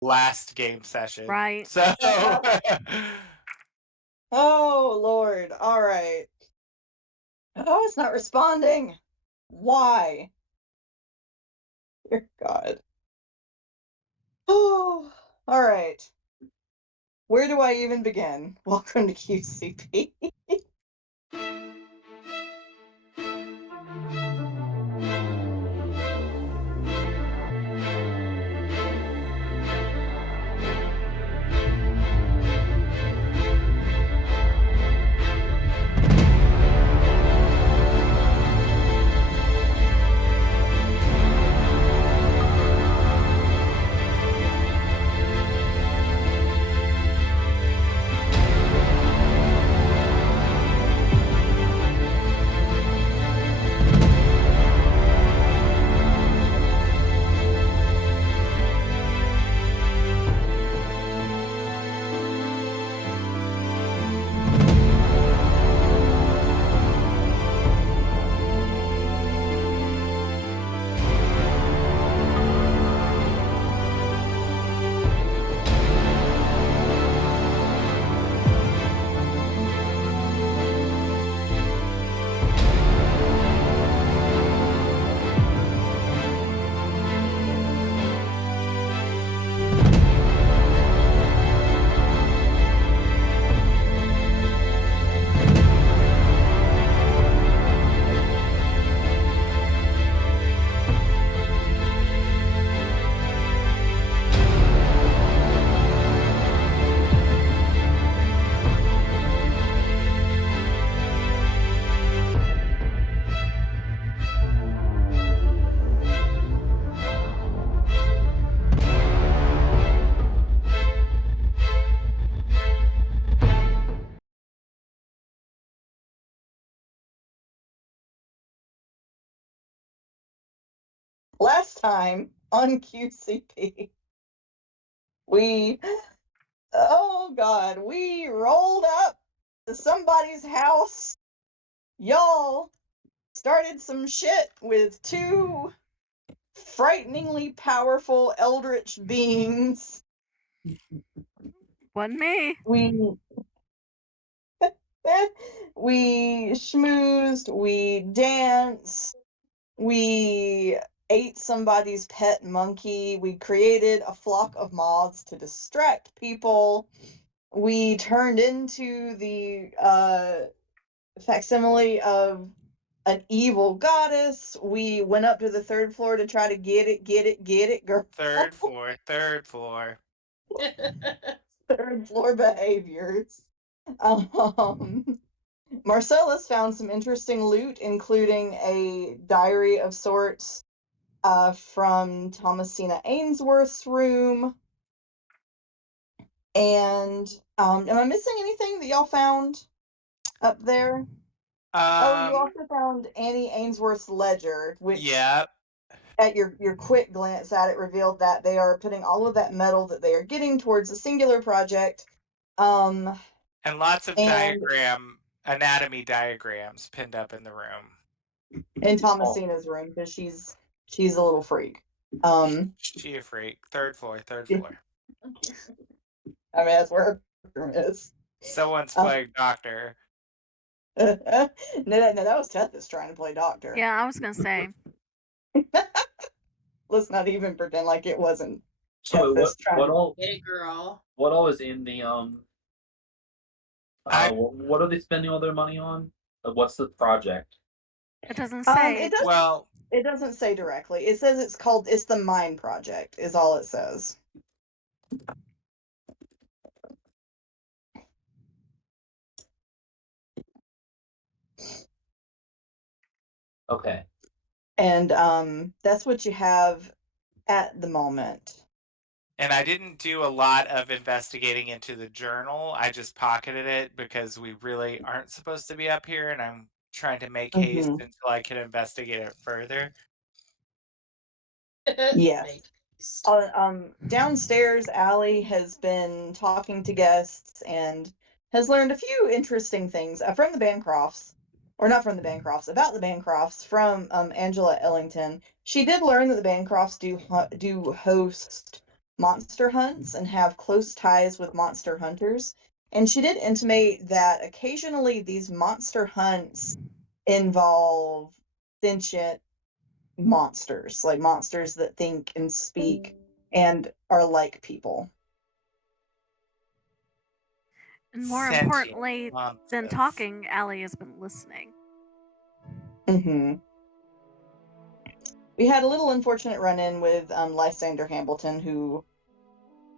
last game session. Right. So Oh, Lord. All right. Oh, it's not responding. Why? Dear God. Oh, all right. Where do I even begin? Welcome to QCP. Last time on QCP, we, oh God, we rolled up to somebody's house. Y'all started some shit with two frighteningly powerful eldritch beings. Wasn't me. We we schmoozed, we danced, we ate somebody's pet monkey, we created a flock of moths to distract people, we turned into the facsimile of an evil goddess, we went up to the third floor to try to get it, girl. third floor, third floor. Third floor behaviors. Um, Marcellus found some interesting loot, including a diary of sorts from Thomasina Ainsworth's room. And am I missing anything that y'all found up there? Oh, you Um, also found Annie Ainsworth's ledger, which yeah, at your quick glance at it revealed that they are putting all of that metal that they are getting towards a singular project. Um, and lots of and anatomy diagrams pinned up in the room. in Oh, Thomasina's room because she's a little freak. Um, She a freak. Third floor, third yeah, floor. I mean that's where her room is. Someone's Uh, playing doctor. no, that was Tethys trying to play doctor. Yeah, I was gonna say. Let's not even pretend like it wasn't so Tethys trying to. Hey, girl. what all is in the I what are they spending all their money on? What's the project? It doesn't say. well, It doesn't say directly. It says it's the Mine Project is all it says. Okay. And that's what you have at the moment. and I didn't do a lot of investigating into the journal. I just pocketed it because we really aren't supposed to be up here, and I'm trying to make haste Mm-hmm. until I can investigate it further. Yes. Make haste. Downstairs, Allie has been talking to guests and has learned a few interesting things from the Bancrofts, or not from the Bancrofts, about the Bancrofts from Angela Ellington. She did learn that the Bancrofts do host monster hunts and have close ties with monster hunters. And she did intimate that occasionally these monster hunts involve sentient monsters, like monsters that think and speak and are like people. And more Sentient importantly than monsters. talking, Allie has been listening. We had a little unfortunate run-in with Lysander Hambleton, who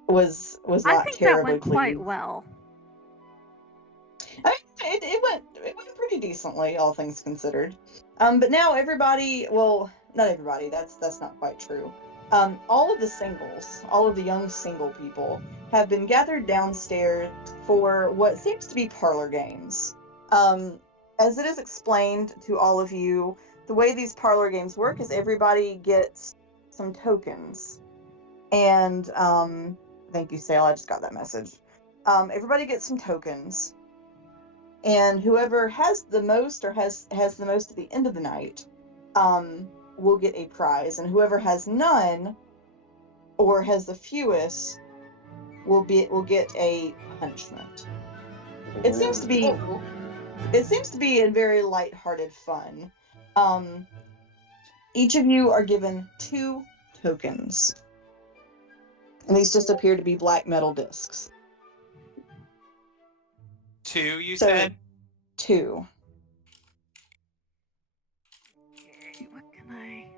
was I not think that terribly went quite pleased. well. I mean, it went pretty decently, all things considered. But now everybody, well, not everybody. That's not quite true. All of the singles, all of the young single people, have been gathered downstairs for what seems to be parlor games. As it is explained to all of you, the way these parlor games work is everybody gets some tokens, and thank you, Sale. I just got that message. Everybody gets some tokens, and whoever has the most or has the most at the end of the night will get a prize, and whoever has none or has the fewest will get a punishment. It seems to be a very lighthearted fun. Each of you are given 2 tokens, and these just appear to be black metal discs. 2, you So, said? 2. Okay, what can I...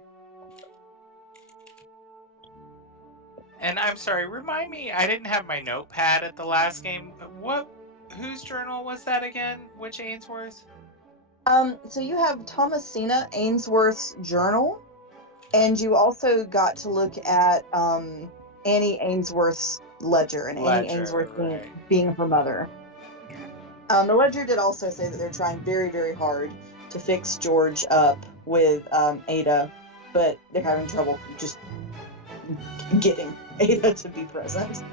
And I'm sorry, remind me, I didn't have my notepad at the last game. Whose journal was that again? Which Ainsworth? So you have Thomasina Ainsworth's journal, and you also got to look at Annie Ainsworth's ledger, and Annie Ainsworth Right. being her mother. Okay. The ledger did also say that they're trying very, very hard to fix George up with Ada, but they're having trouble just getting Ada to be present.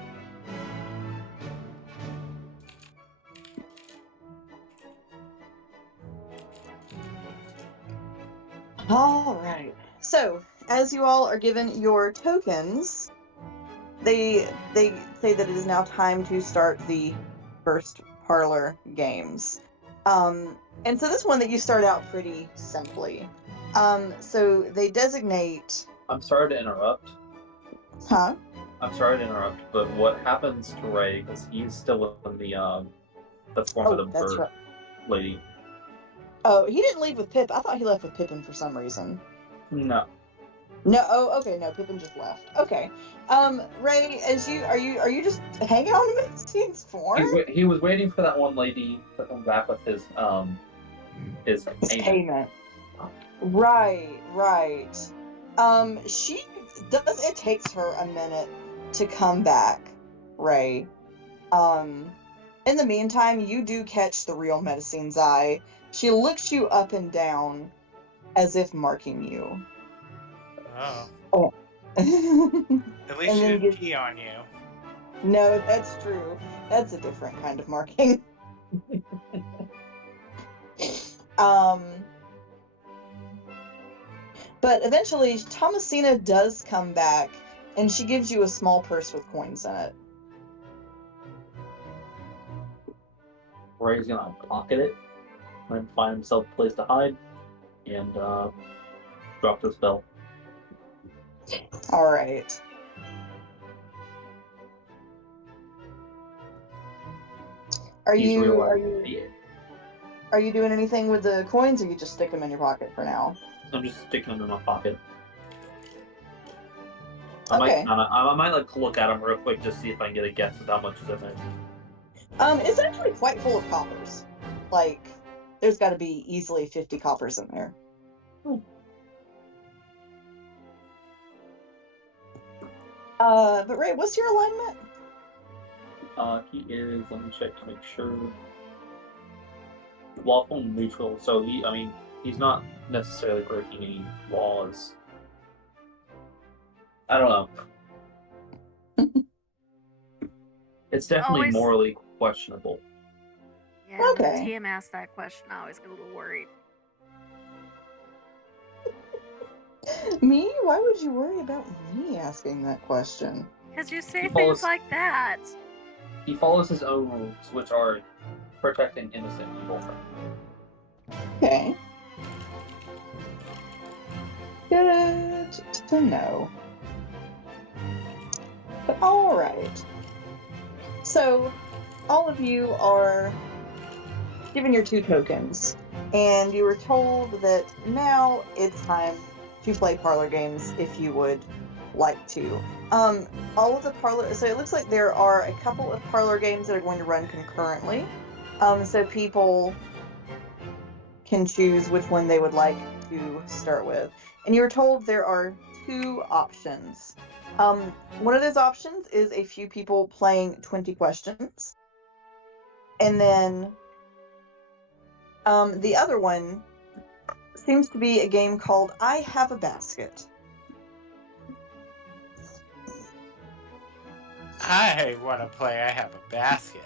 All right. So, as you all are given your tokens, they say that it is now time to start the first parlor games. And so this one that you start out pretty simply. So they designate. I'm sorry to interrupt. Huh? I'm sorry to interrupt, but what happens to Ray? Because he's still in the formative that's bird right. lady. Oh, he didn't leave with Pip. I thought he left with Pippin for some reason. No. No. Oh, okay. No, Pippin just left. Okay. Ray, are you just hanging on to Maxine's form? He was waiting for that one lady to come back with his payment. Right. She does. It takes her a minute to come back, Ray. In the meantime, you do catch the real Medicine's eye. She looks you up and down as if marking you. Oh. At least And she then didn't pee on you. No, that's true. That's a different kind of marking. But eventually, Thomasina does come back, and she gives you a small purse with coins in it. Ray's gonna pocket it and find himself a place to hide and drop the spell. All right. Are you doing anything with the coins, or you just stick them in your pocket for now? I'm just sticking them in my pocket. Okay. I might like look at them real quick just see if I can get a guess of how much is in there. It's actually quite full of coppers. Like, there's got to be easily 50 coppers in there. But Ray, what's your alignment? He is. Let me check to make sure. Lawful neutral. So he's not necessarily breaking any laws. I don't know. It's definitely morally questionable. Yeah, when Okay. TM asked that question, I always get a little worried. Me? Why would you worry about me asking that question? Because you say He things follows- like that. He follows his own rules, which are protecting innocent people. Okay. Good to know. But alright. So, all of you are given your 2 tokens, and you were told that now it's time to play parlor games if you would like to. All of the parlor, so it looks like there are a couple of parlor games that are going to run concurrently. So people can choose which one they would like to start with. And you were told there are 2 options. One of those options is a few people playing 20 questions. And then the other one seems to be a game called I Have a Basket. I want to play I Have a Basket.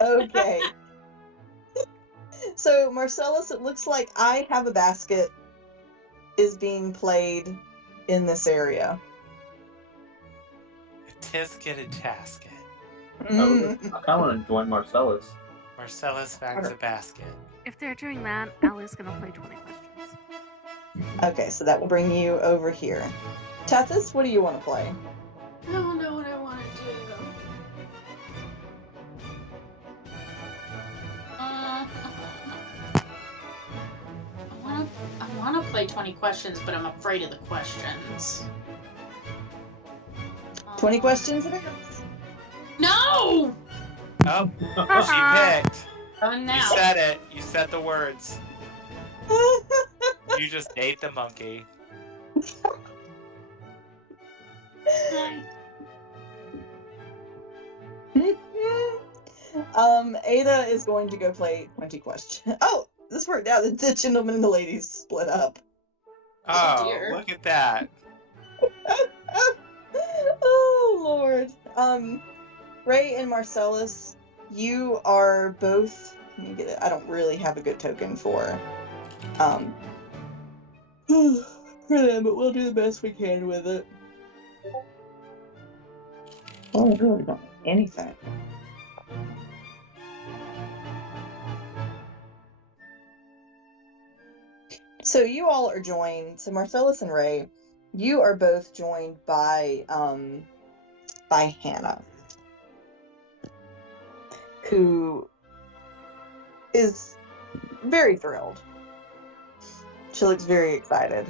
Okay. So, Marcellus, it looks like I Have a Basket is being played in this area. A tisket a tasket. I kind of want to join Marcellus. Marcellus finds a basket. If they're doing that, Allie's gonna play 20 questions. Okay, so that will bring you over here. Tethys, what do you want to play? I don't know what I want to do. I want to play 20 questions, but I'm afraid of the questions. 20 questions it is. No! Oh, she picked. Now. You said it. You said the words. You just ate the monkey. Ada is going to go play 20 questions. Oh, this worked out. The gentleman and the ladies split up. Oh, dear. look at that. Oh, Lord. Ray and Marcellus, you are both. Let me get it. I don't really have a good token for them, but we'll do the best we can with it. Oh, I really don't have anything. So you all are joined. So Marcellus and Ray, you are both joined by Hannah, who is very thrilled. She looks very excited.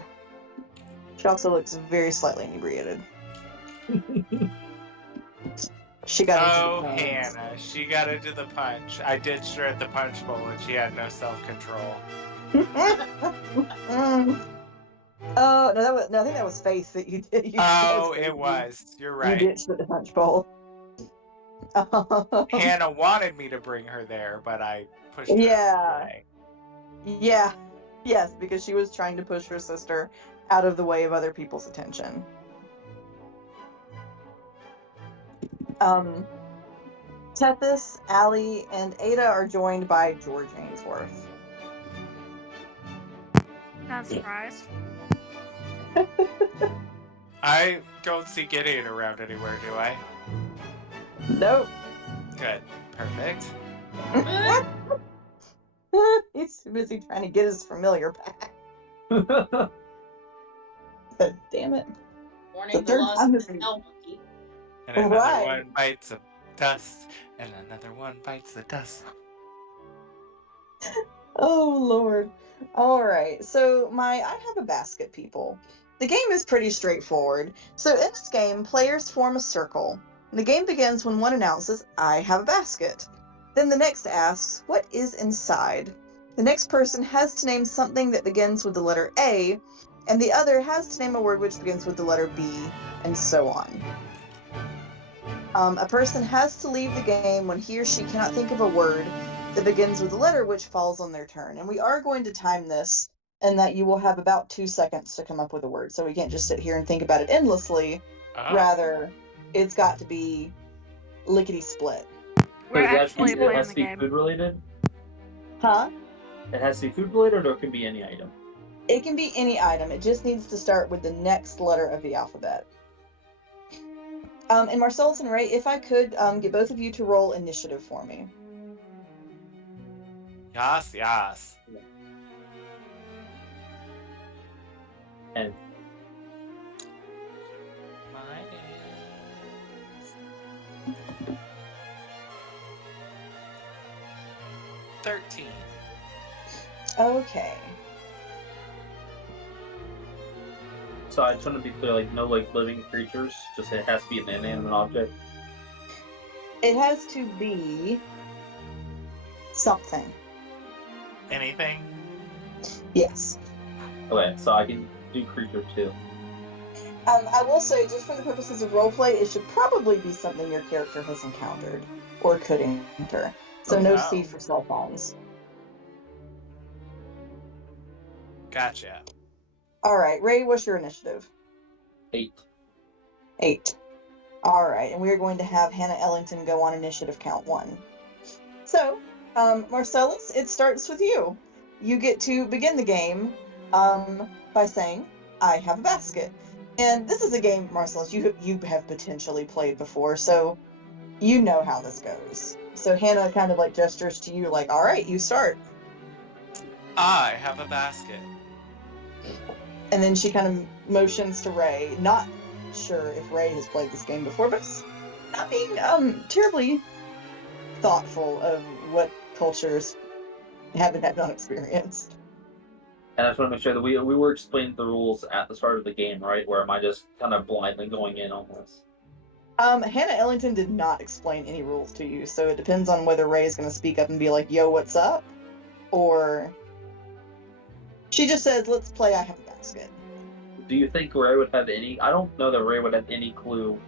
She also looks very slightly inebriated. She got into the punch. Hannah. She got into the punch. I ditched her at the punch bowl and she had no self-control. Oh, no, I think that was Faith that you did. It was. You're right. You ditched at the punch bowl. Hannah wanted me to bring her there, but I pushed her away. Yeah. Yes, because she was trying to push her sister out of the way of other people's attention. Tethys, Allie, and Ada are joined by George Ainsworth. Not surprised. I don't see Gideon around anywhere, do I? Nope. Good. Perfect. He's too busy trying to get his familiar back. But damn it. Warning the third loss time of this the week. hell monkey. And another Right. one bites the dust, and another one bites the dust. Oh, Lord. All right. So I have a basket, people. The game is pretty straightforward. So in this game, players form a circle. And the game begins when one announces, I have a basket. Then the next asks, what is inside? The next person has to name something that begins with the letter A, and the other has to name a word which begins with the letter B, and so on. A person has to leave the game when he or she cannot think of a word that begins with a letter which falls on their turn. And we are going to time this, and that you will have about 2 seconds to come up with a word. So we can't just sit here and think about it endlessly. Oh. Rather, it's got to be lickety-split. We're Does that actually mean it playing has the to be game. food related? Huh? It has to be food related, or it can be any item. It can be any item. It just needs to start with the next letter of the alphabet. And Marcellus and Ray, if I could get both of you to roll initiative for me. Yas, yas. And Mine is 13. Okay. so I just want to be clear, like no like living creatures, just it has to be an inanimate object. It has to be something. Anything? Yes. Okay, so I can do creature too. I will say, just for the purposes of roleplay, it should probably be something your character has encountered or could encounter. So no C Oh. for cell phones. Gotcha. All right, Ray, what's your initiative? 8. 8. All right, and we are going to have Hannah Ellington go on initiative count 1. So, Marcellus, it starts with you. You get to begin the game by saying, "I have a basket." And this is a game, Marcellus, you have potentially played before, so you know how this goes. So Hannah kind of like gestures to you, like, "All right, you start." I have a basket. And then she kind of motions to Ray. Not sure if Ray has played this game before, but it's not being terribly thoughtful of what cultures haven't had non-experience. And I just want to make sure that we were explaining the rules at the start of the game, right? Or am I just kind of blindly going in on this? Hannah Ellington did not explain any rules to you, so it depends on whether Ray is going to speak up and be like, "Yo, what's up?" Or she just says, "Let's play I have a basket." Do you think Ray would have any? I don't know that Ray would have any clue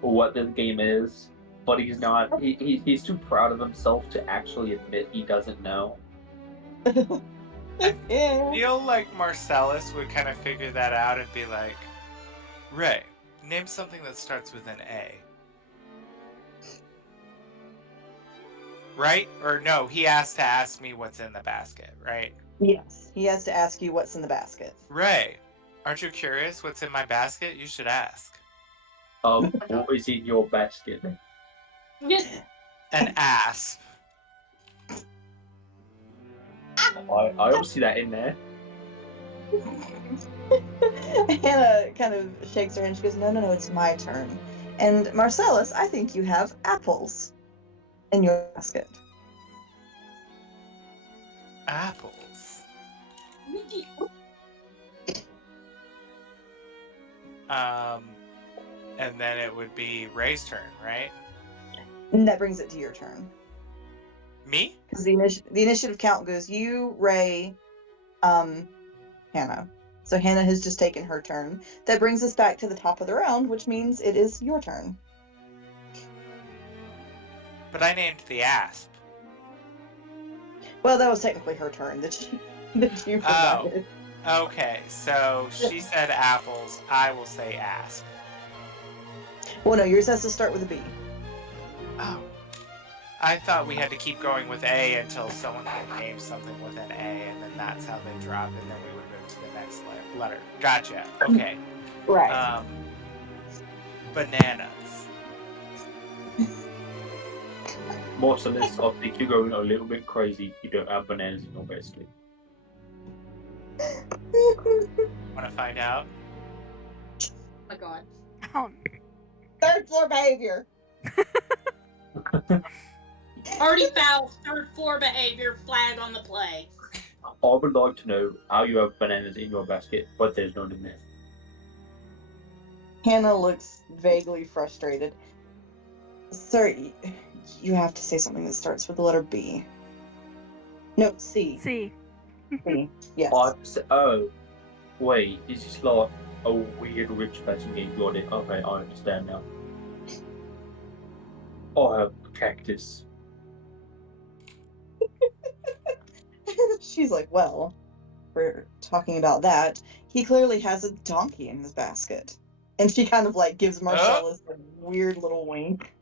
what this game is, but he's not. He's too proud of himself to actually admit he doesn't know. Yeah. Feel like Marcellus would kind of figure that out and be like, Ray, name something that starts with an A. Right? Or no, he has to ask me what's in the basket, right? Yes. He has to ask you what's in the basket. Ray, aren't you curious what's in my basket? You should ask. What is in your basket? An asp. I don't see that in there. Hannah kind of shakes her head and she goes, No, it's my turn. And Marcellus, I think you have apples in your basket. Apples. And then it would be Ray's turn, right? And that brings it to your turn. Me? Because the initiative count goes you, Ray, Hannah. So Hannah has just taken her turn. That brings us back to the top of the round, which means it is your turn. But I named the asp. Well, that was technically her turn that you provided. Okay, so she said apples. I will say asp. Well, no, yours has to start with a B. Oh. I thought we had to keep going with A until someone could name something with an A, and then that's how they drop, and then we would move to the next letter. Gotcha. Okay. Right. Bananas. Marcellus, I think you're going a little bit crazy. You don't have bananas in your basket. Want to find out? Oh my god. Oh, Third floor behavior. Already foul, third floor behavior, flag on the play. I would like to know how you have bananas in your basket, but there's none in there. Hannah looks vaguely frustrated. Sir, you have to say something that starts with the letter B. No, C. C. C. Yes. Oh, wait, is this like a weird rich person game? Got it. Okay, I understand now. I have a cactus. She's like, well, we're talking about that. He clearly has a donkey in his basket. And she kind of like gives Marcellus a weird little wink.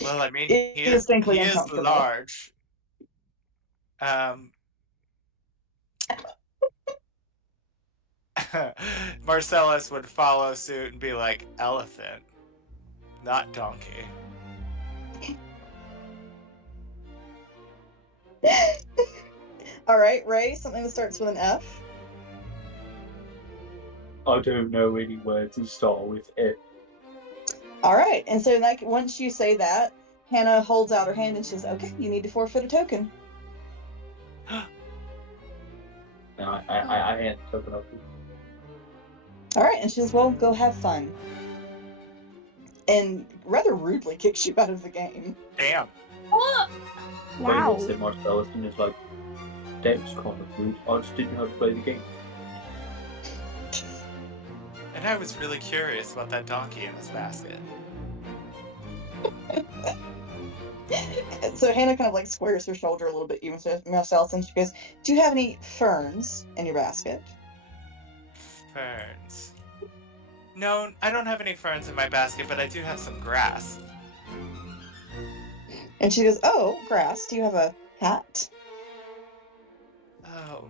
Well, I mean, It he is distinctly is uncomfortable. large. Marcellus would follow suit and be like, elephant, not donkey. All right, Ray, something that starts with an F. I don't know any words that start with F. All right, and so like once you say that, Hannah holds out her hand and she says, "Okay, you need to forfeit a token." No, I hand the token up. All right, and she says, "Well, go have fun," and rather rudely kicks you out of the game. Damn. Oh, Wow. Said Marcellus, and is like, that was kind of rude. I just didn't know how to play the game. And I was really curious about that donkey in this basket. So Hannah kind of like squares her shoulder a little bit, even to Marcellus, and she goes, "Do you have any ferns in your basket?" Ferns. No, I don't have any ferns in my basket, but I do have some grass. And she goes, "Oh, grass. Do you have a hat?" Oh.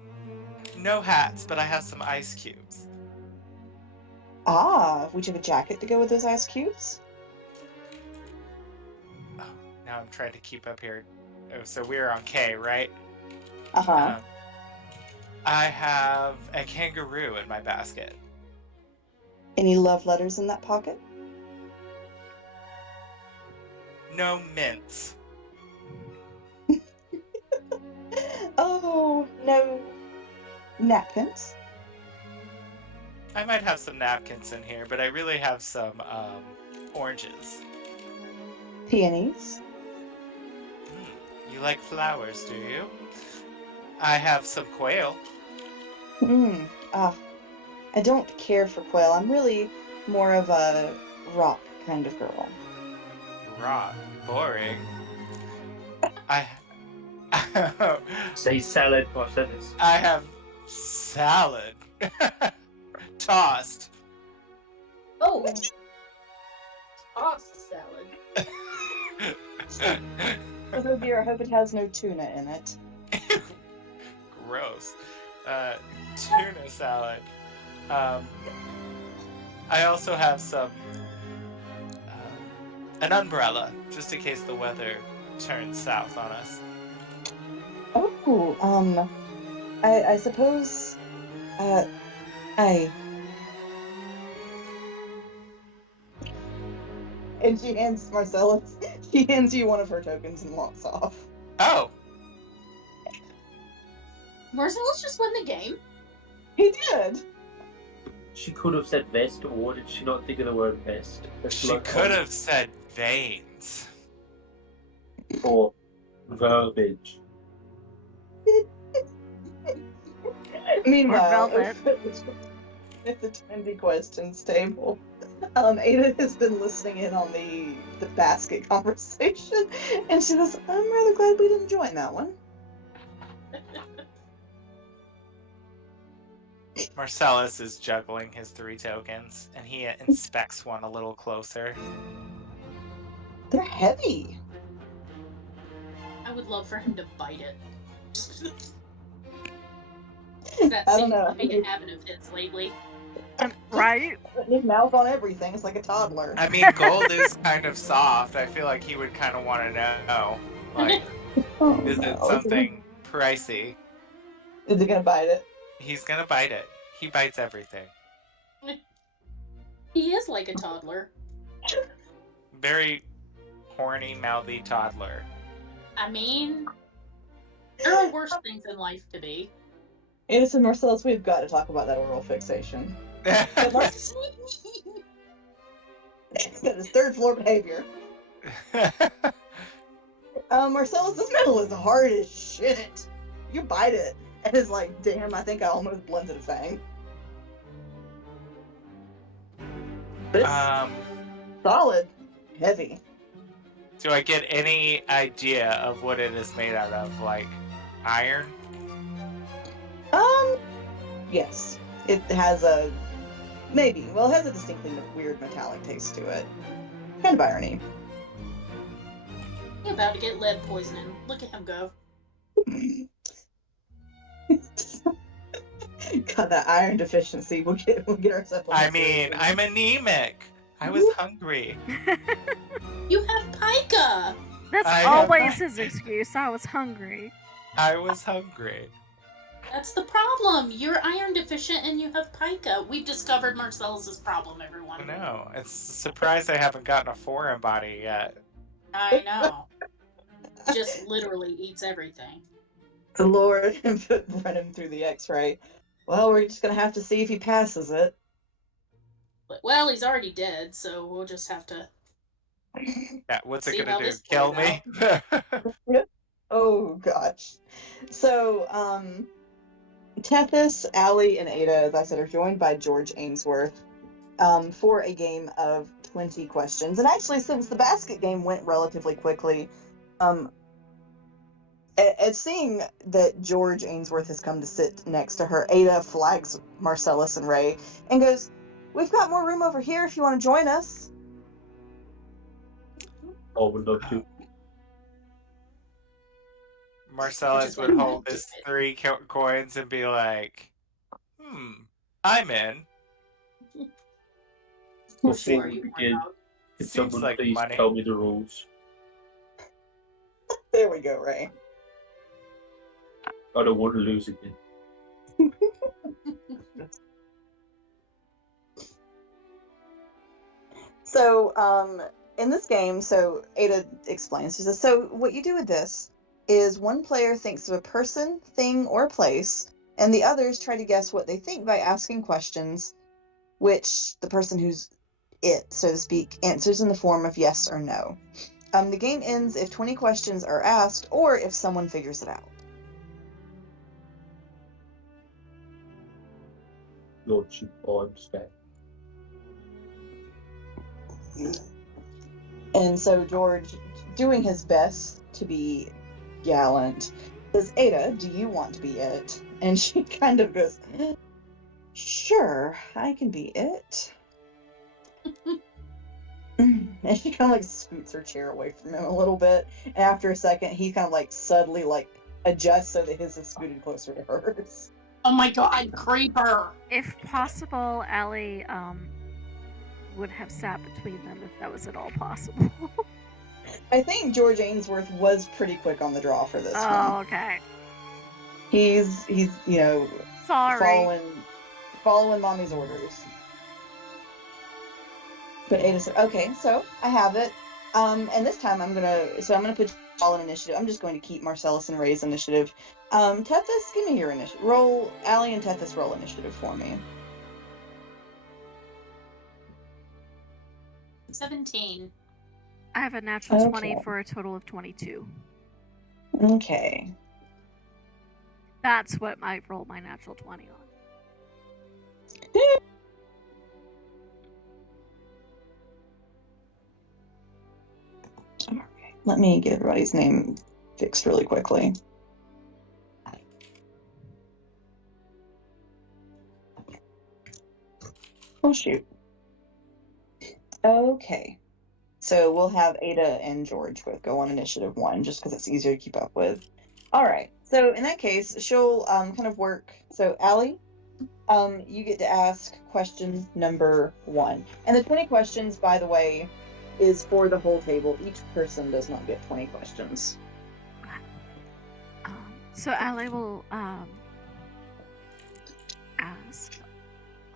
No hats, but I have some ice cubes. Ah, would you have a jacket to go with those ice cubes? Oh, now I'm trying to keep up here. Oh, so we're on K, right? Uh-huh. I have a kangaroo in my basket. Any love letters in that pocket? No mints. Oh, no napkins? I might have some napkins in here, but I really have some oranges. Peonies? You like flowers, do you? I have some quail. I don't care for quail. I'm really more of a rock kind of girl. Rock. Boring. I Say salad, Marcellus. I have salad. Tossed. oh. Tossed salad. For the beer, I hope it has no tuna in it. Gross. Tuna salad. I also have some an umbrella, just in case the weather turns south on us. Oh, I suppose, And she hands Marcellus, she hands you one of her tokens and walks off. Oh, Marcellus just won the game. He did! She could have said vest, or did she not think of the word vest? she could have said veins. Or verbiage. Meanwhile, velvet. at the trendy questions table, Ada has been listening in on the basket conversation, and she goes, "I'm rather glad we didn't join that one." Marcellus is juggling his 3 tokens, and he inspects one a little closer. They're heavy. I would love for him to bite it. That I don't seems know. like a habit of his lately. Right? Putting his mouth on everything. It's like a toddler. I mean, gold is kind of soft. I feel like he would kind of want to know, like, Oh, is it no. something pricey? Is he gonna bite it? He's gonna bite it. He bites everything. He is like a toddler. Very horny, mouthy toddler. I mean, there are worse things in life to be. Ada and Marcellus, we've got to talk about that oral fixation. That is third floor behavior. Marcellus's metal is hard as shit. You bite it, and it's like, damn, I think I almost blended a fang. But it's solid, heavy. Do I get any idea of what it is made out of? Like, iron? Yes. It has a, maybe, well, it has a distinctly weird metallic taste to it. Kind of irony. He's about to get lead poisoning. Look at him go. Got that iron deficiency. We'll get our supplements. I mean, I'm anemic. I was hungry. You have pica. That's I have always not- his excuse. I was hungry. I was hungry. That's the problem. You're iron deficient and you have pica. We've discovered Marcellus's problem, everyone. No, it's a surprise I haven't gotten a foreign body yet. I know. Just literally eats everything. The Lord and run him through the X-ray. Well, we're just gonna have to see if he passes it. But, well, he's already dead, so we'll just have to. Yeah, what's it See gonna how do? this Kill plays me? Oh gosh. So, Tethys, Allie, and Ada, as I said, are joined by George Ainsworth for a game of 20 questions. And actually, since the basket game went relatively quickly, at seeing that George Ainsworth has come to sit next to her, Ada flags Marcellus and Ray and goes, "We've got more room over here if you want to join us." Oh, would love to. Marcellus would hold his 3 coins and be like, I'm in. Before Sure, we you begin, are. can Seems someone like please money. tell me the rules? There we go, Ray. I don't want to lose again. So, in this game, so Ada explains, she says, so what you do with this is one player thinks of a person, thing, or place, and the others try to guess what they think by asking questions, which the person who's it, so to speak, answers in the form of yes or no. The game ends if 20 questions are asked, or if someone figures it out. Lordship, I understand. And so George, doing his best to be gallant, says, Ada, do you want to be it? And she kind of goes, sure, I can be it. And she kind of like scoots her chair away from him a little bit. And after a second, he kind of like suddenly like adjusts so that his is scooted closer to hers. Oh my god, creeper! If possible, Allie would have sat between them if that was at all possible. I think George Ainsworth was pretty quick on the draw for this Oh, one. okay. He's Sorry. following mommy's orders. But Ada said, okay, so I have it. And this time I'm gonna put all in initiative. I'm just going to keep Marcellus and Ray's initiative. Tethys, give me your initiative. Roll, Allie and Tethys roll initiative for me. 17. I have a natural 20 Okay. for a total of 22. Okay. That's what I roll my natural 20 on. Alright. Let me get everybody's name fixed really quickly. Oh shoot. Okay. So we'll have Ada and George both go on initiative 1 just because it's easier to keep up with. Alright. So in that case, she'll kind of work. So Allie, you get to ask question number 1. And the 20 questions, by the way, is for the whole table. Each person does not get 20 questions. So Allie will ask,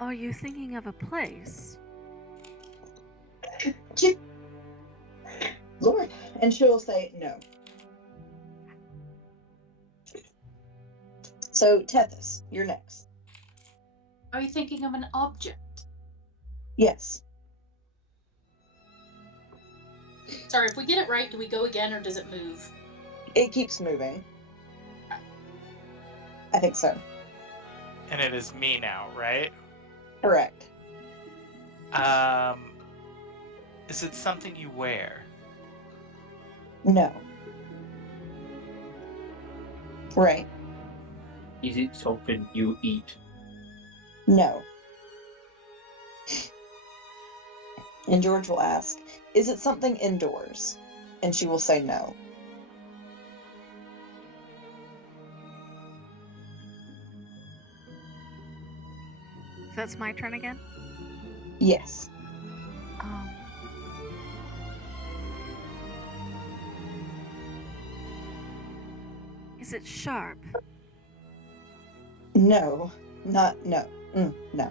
are you thinking of a place? Lord. And she'll say no. So Tethys, you're next. Are you thinking of an object? Yes. Sorry, if we get it right, do we go again or does it move? It keeps moving. I think so. And it is me now, right? Correct. Is it something you wear? No. Right. Is it something you eat? No. And George will ask, is it something indoors? And she will say no. So that's my turn again? Yes. Um, is it sharp? No. No. No.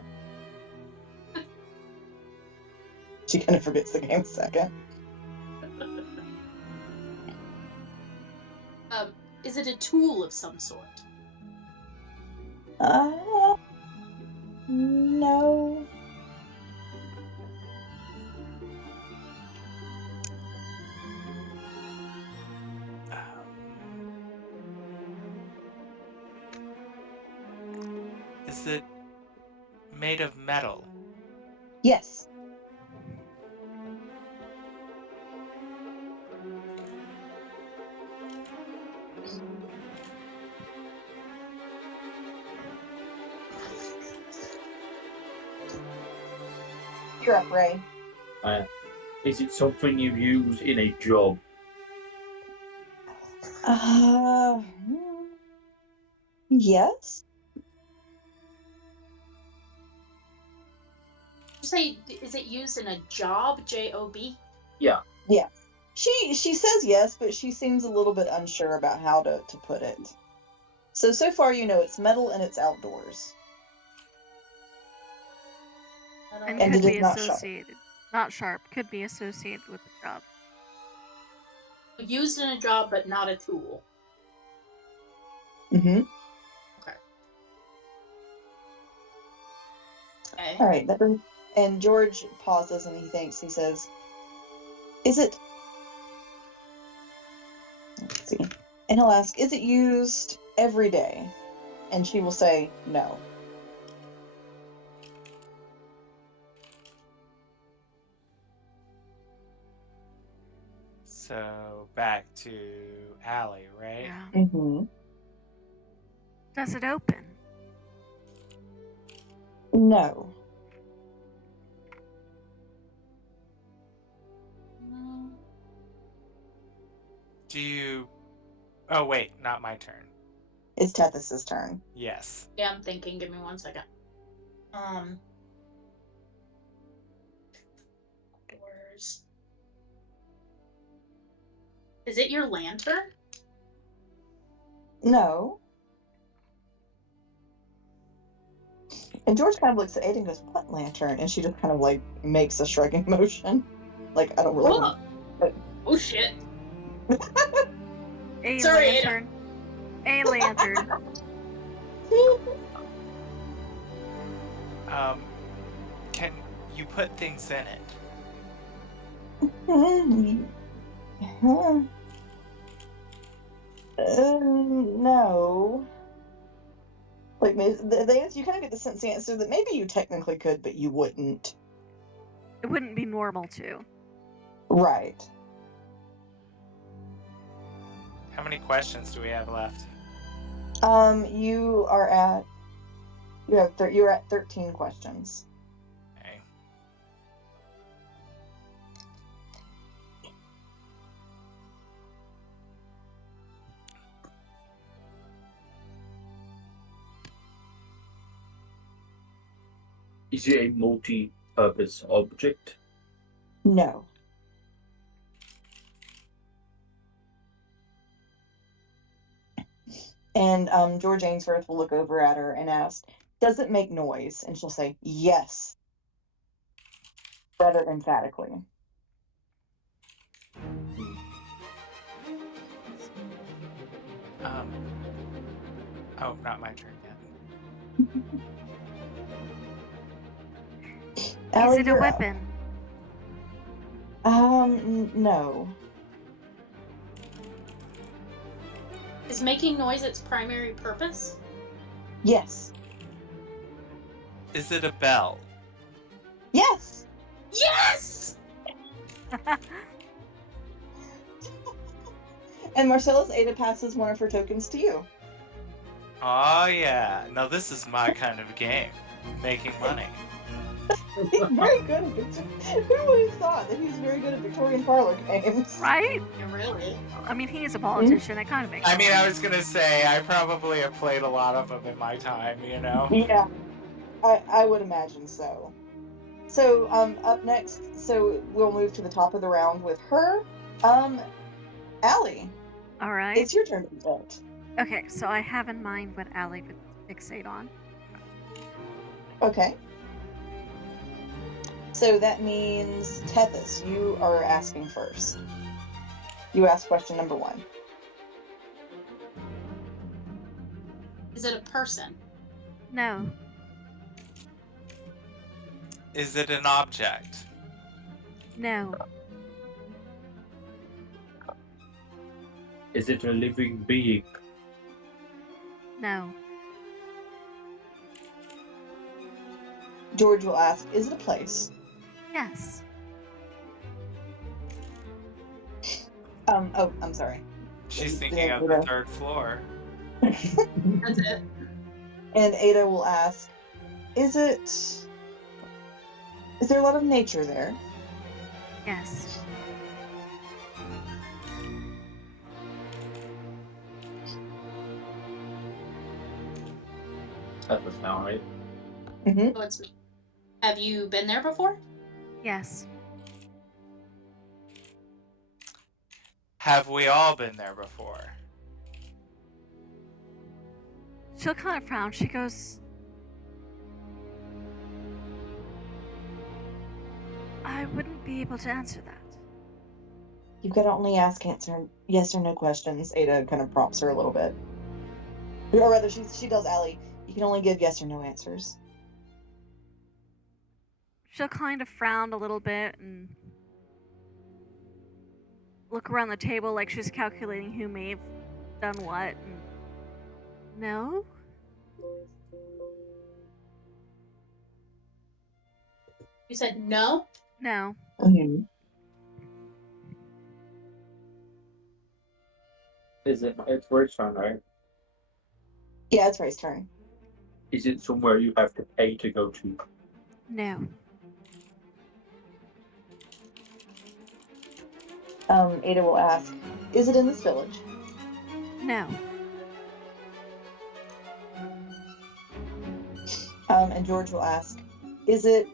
She kind of forgets the game a second. Is it a tool of some sort? No. Is it made of metal? Yes. You're up, Ray. Is it something you use in a job? Yes. You say, is it used in a job? J-O-B? Yeah. Yeah. She says yes, but she seems a little bit unsure about how to put it. So far you know it's metal and it's outdoors. And And could it be is not sharp. associated. Not sharp. Could be associated with the job. Used in a job, but not a tool. Mm-hmm. Okay. All right. And George pauses and he thinks. He says, "Is it?" Let's see. And he'll ask, "Is it used every day?" And she will say, "No." So back to Allie, right? Yeah. Mm-hmm. Does it open? No. Do you... Oh, wait, not my turn. It's Tethys's turn. Yes. Yeah, I'm thinking. Give me 1 second. Doors. Is it your lantern? No. And George kind of looks at Ada and goes, "What lantern?" And she just kind of like makes a shrugging motion. Like, I don't really know. But... Oh shit. A Sorry, lantern. A lantern. Can you put things in it? No. Like, the answer, you kind of get the sense the answer that maybe you technically could, but you wouldn't. It wouldn't be normal to. Right. How many questions do we have left? You are at. You're at 13 questions. Okay. Is it a multi-purpose object? No. And George Ainsworth will look over at her and ask, "Does it make noise?" And she'll say, "Yes." Rather emphatically. Oh, not my turn yet. Is Allie, it a you're up. weapon? No. Is making noise its primary purpose? Yes. Is it a bell? Yes! Yes! And Marcellus Ada passes one of her tokens to you. Oh yeah. Now this is my kind of game. Making money. He's very good at Who would have thought that he's very good at Victorian parlor games? Right? Yeah, really? I mean, he is a politician. It kind of makes I sense. mean, I was gonna say, I probably have played a lot of them in my time, you know? Yeah. I would imagine so. So, up next, so we'll move to the top of the round with her. Allie, All right. it's your turn to vote. Okay, so I have in mind what Allie would fixate on. Okay. So that means, Tethys, you are asking first. You ask question number 1. Is it a person? No. Is it an object? No. Is it a living being? No. George will ask, is it a place? Yes. Oh, I'm sorry. She's Yeah, thinking of the 3rd floor. That's it. And Ada will ask, is there a lot of nature there? Yes. That was now right. Mm-hmm. Have you been there before? Yes. Have we all been there before? She'll kind of frown. She goes, I wouldn't be able to answer that. You've got to only ask yes or no questions. Ada kind of prompts her a little bit. Or rather, she tells Allie, you can only give yes or no answers. She'll kind of frown a little bit and look around the table like she's calculating who may have done what. And no? You said no? No. Mm-hmm. It's Ray's turn, right? Yeah, it's Ray's turn. Is it somewhere you have to pay to go to? No. Ada will ask, is it in this village? No. And George will ask, is it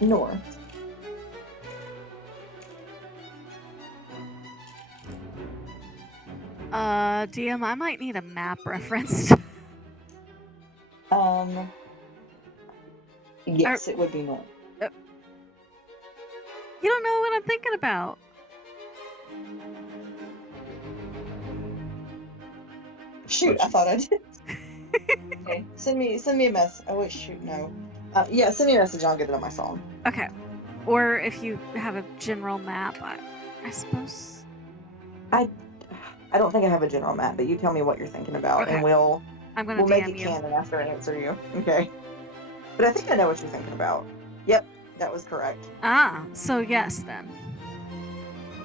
north? DM, I might need a map reference. Yes, it would be north. You don't know what I'm thinking about. Shoot, I thought I did. Okay, send me a message. Oh wait, shoot, no. Yeah, send me a message. I'll get it on my phone. Okay. Or if you have a general map, I suppose. I don't think I have a general map, but you tell me what you're thinking about, Okay. and we'll I'm gonna make DM it you. canon after I answer you. Okay. But I think I know what you're thinking about. Yep, that was correct. Ah, so yes then.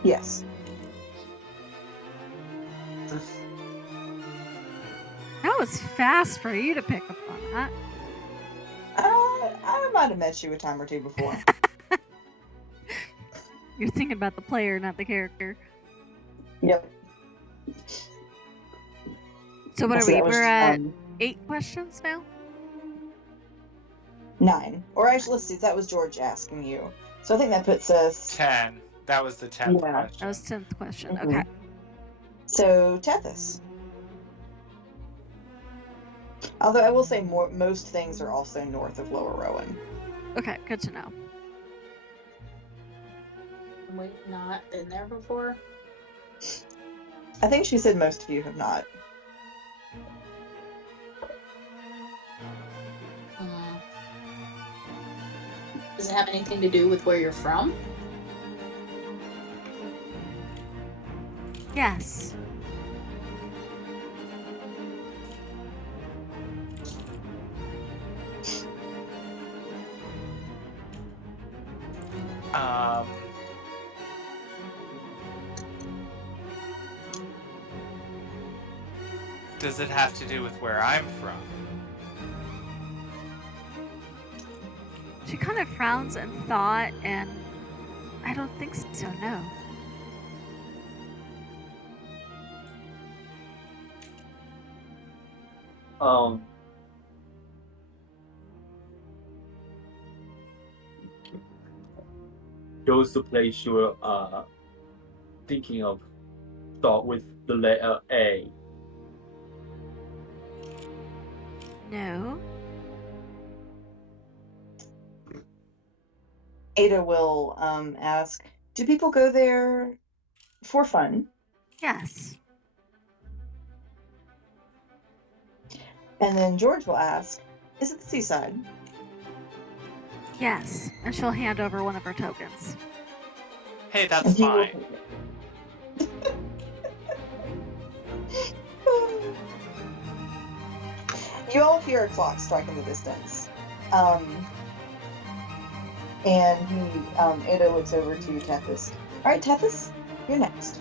Yes. That was fast for you to pick up on that. I might have met you a time or two before. You're thinking about the player, not the character. Yep. So what are So we? that was, We're at 8 questions now? 9. Or actually, let's see. That was George asking you. So I think that puts us 10. That was the 10th Yeah. question. That was 10th question. Mhm. Okay. So Tethys. Although I will say most things are also north of Lower Rowan. Okay, good to know. We've not been there before. I think she said most of you have not. Does it have anything to do with where you're from? Yes. Does it have to do with where I'm from? She kind of frowns in thought, and I don't think so, no. Does the place you're thinking of start with the letter A? No. Ada will ask, do people go there for fun? Yes. And then George will ask, is it the seaside? Yes. And she'll hand over one of her tokens. Hey, And that's he will mine. take it. You all hear a clock strike in the distance. And Ada looks over to Tethys. All right, Tethys, you're next.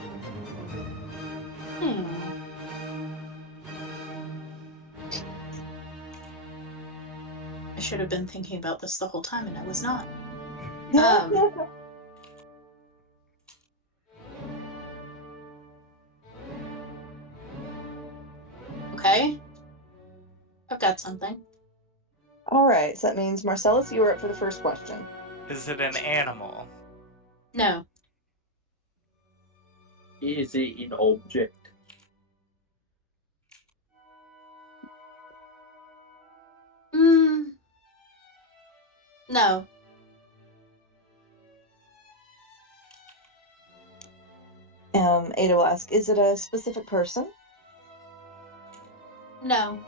I should have been thinking about this the whole time, and I was not. Okay. I've got something. All right, so that means Marcellus, you are up for the first question. Is it an animal? No. Is it an object? No. Ada will ask, is it a specific person? No.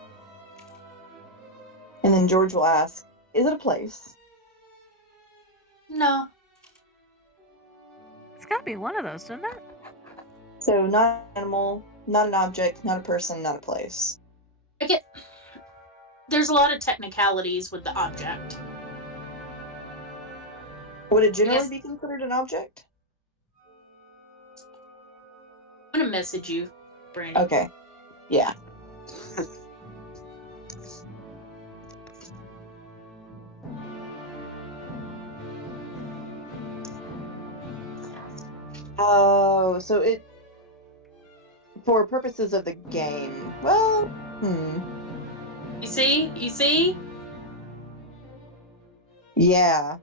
And then George will ask, is it a place? No. It's gotta be one of those, doesn't it? So not an animal, not an object, not a person, not a place. There's a lot of technicalities with the object. Would it generally Yes. be considered an object? I'm gonna message you, Brandy. Okay. Yeah. Oh, so it, for purposes of the game, well, You see? yeah.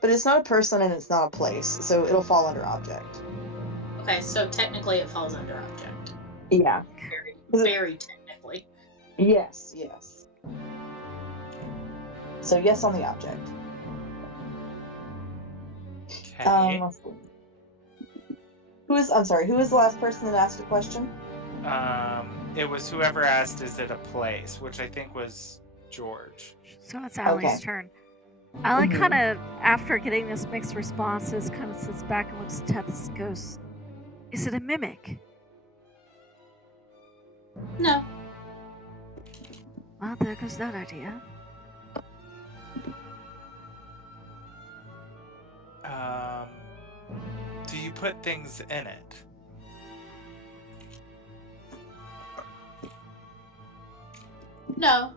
But it's not a person and it's not a place, so it'll fall under object. Okay, so technically it falls under object. Yeah. Very technically. Yes. So yes on the object. Okay. Let's see. Who is the last person that asked a question? It was whoever asked, is it a place? Which I think was George. So it's Allie's Okay. turn. Allie Mhm. kind of, after getting this mixed responses, kind of sits back and looks at Tethys and goes, is it a mimic? No. Well, there goes that idea. Do you put things in it? No.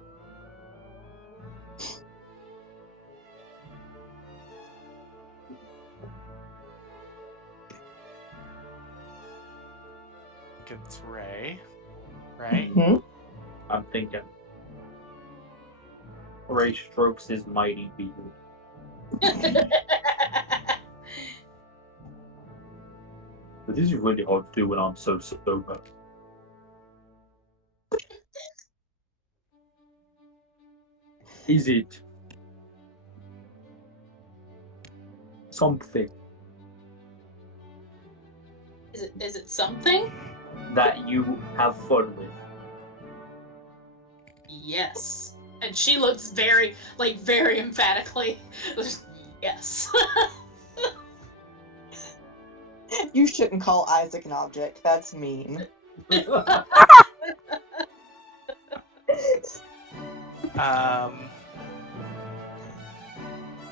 I think it's Ray. Right? Mhm. I'm thinking. Ray strokes his mighty beard. But this is really hard to do when I'm so sober. Is it something Is it something? that you have fun with? Yes. And she looks very emphatically. Yes. You shouldn't call Isaac an object. That's mean.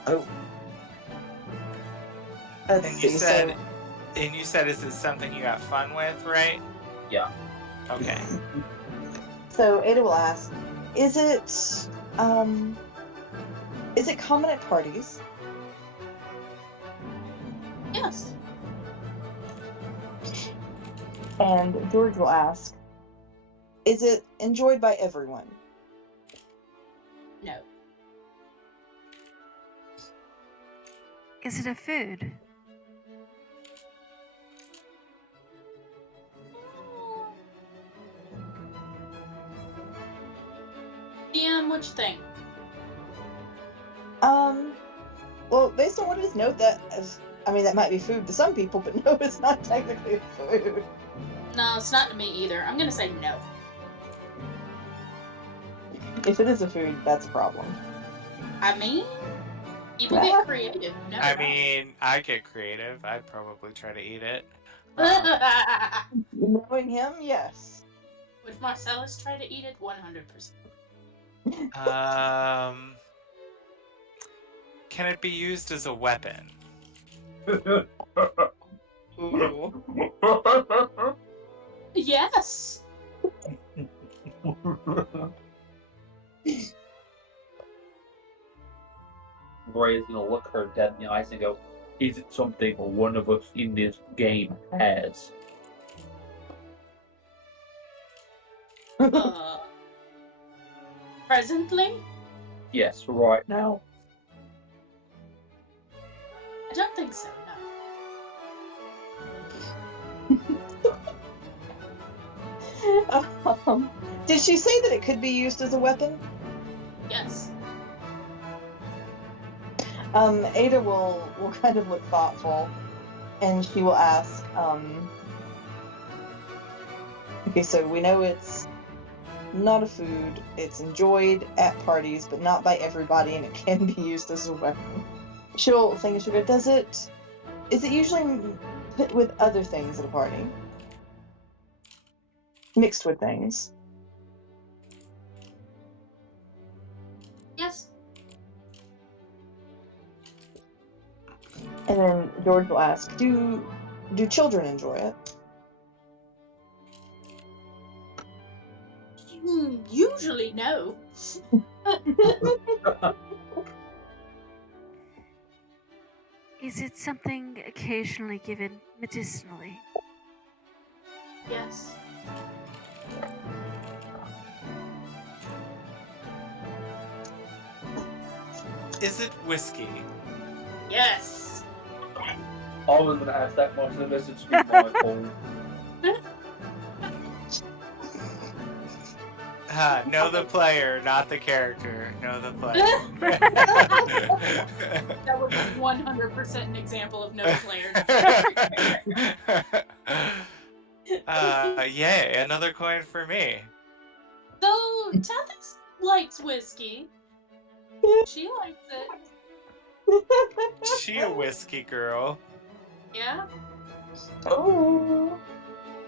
Oh, Let's And see. you said, is this something you have fun with, right? yeah. Okay. So Ada will ask, is it common at parties? Yes. And George will ask, is it enjoyed by everyone? No. Is it a food? DM, what you think? Well, based on what it is, note that that might be food to some people, but no, it's not technically food. No, it's not to me either. I'm gonna say no. If it is a food, that's a problem. I mean, people get creative. You never I know. mean, I get creative. I'd probably try to eat it. Knowing him, yes. Would Marcellus try to eat it? 100%. Can it be used as a weapon? Ooh. Yes. Ray is gonna look her dead in the eyes and go, "Is it something one of us in this game has?" Presently? Yes, right now. I don't think so, no. Did she say that it could be used as a weapon? Yes. Ada will kind of look thoughtful, and she will ask, okay, so we know it's not a food, it's enjoyed at parties, but not by everybody, and it can be used as a weapon. She'll think, is it usually put with other things at a party? Mixed with things? Yes. And then George will ask, do children enjoy it? Usually, no. Is it something occasionally given medicinally? Yes. Is it whiskey? Yes. I was gonna ask that much, so this is my fault. Know the player, not the character. Know the player. That was 100% an example of no player. Yay, another coin for me. So, Tathis likes whiskey. She likes it. She a whiskey girl. Yeah. Oh.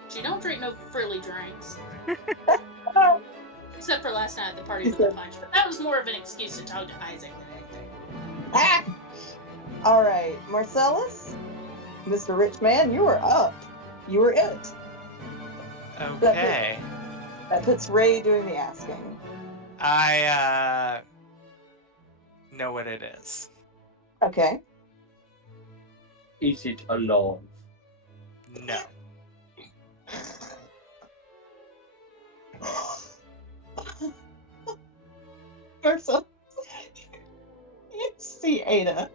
She don't drink no frilly drinks. Except for last night at the party with the punch, but that was more of an excuse to talk to Isaac than anything. Ah! All right, Marcellus, Mr. Rich Man, you are up. You are it. Okay. That puts Ray doing the asking. I know what it is. Okay. Is it alive? No. Marcellus, you see Ada.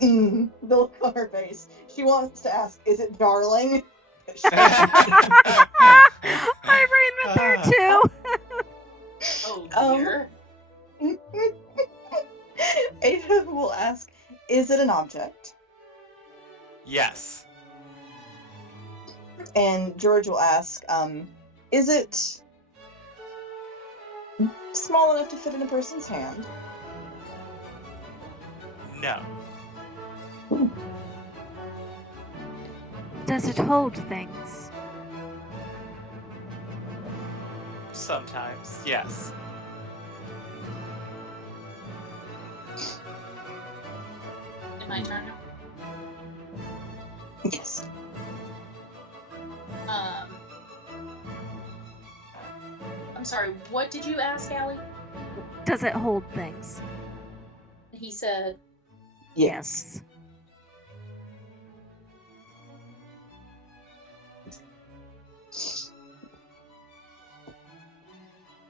The look on her face. She wants to ask, is it darling? I ran with her too. Oh dear. Ada will ask, is it an object? Yes. And George will ask, is it small enough to fit in a person's hand? No. Does it hold things? Sometimes, yes. Is my turn now? Yes. I'm sorry, what did you ask, Allie? Does it hold things? He said, Yes.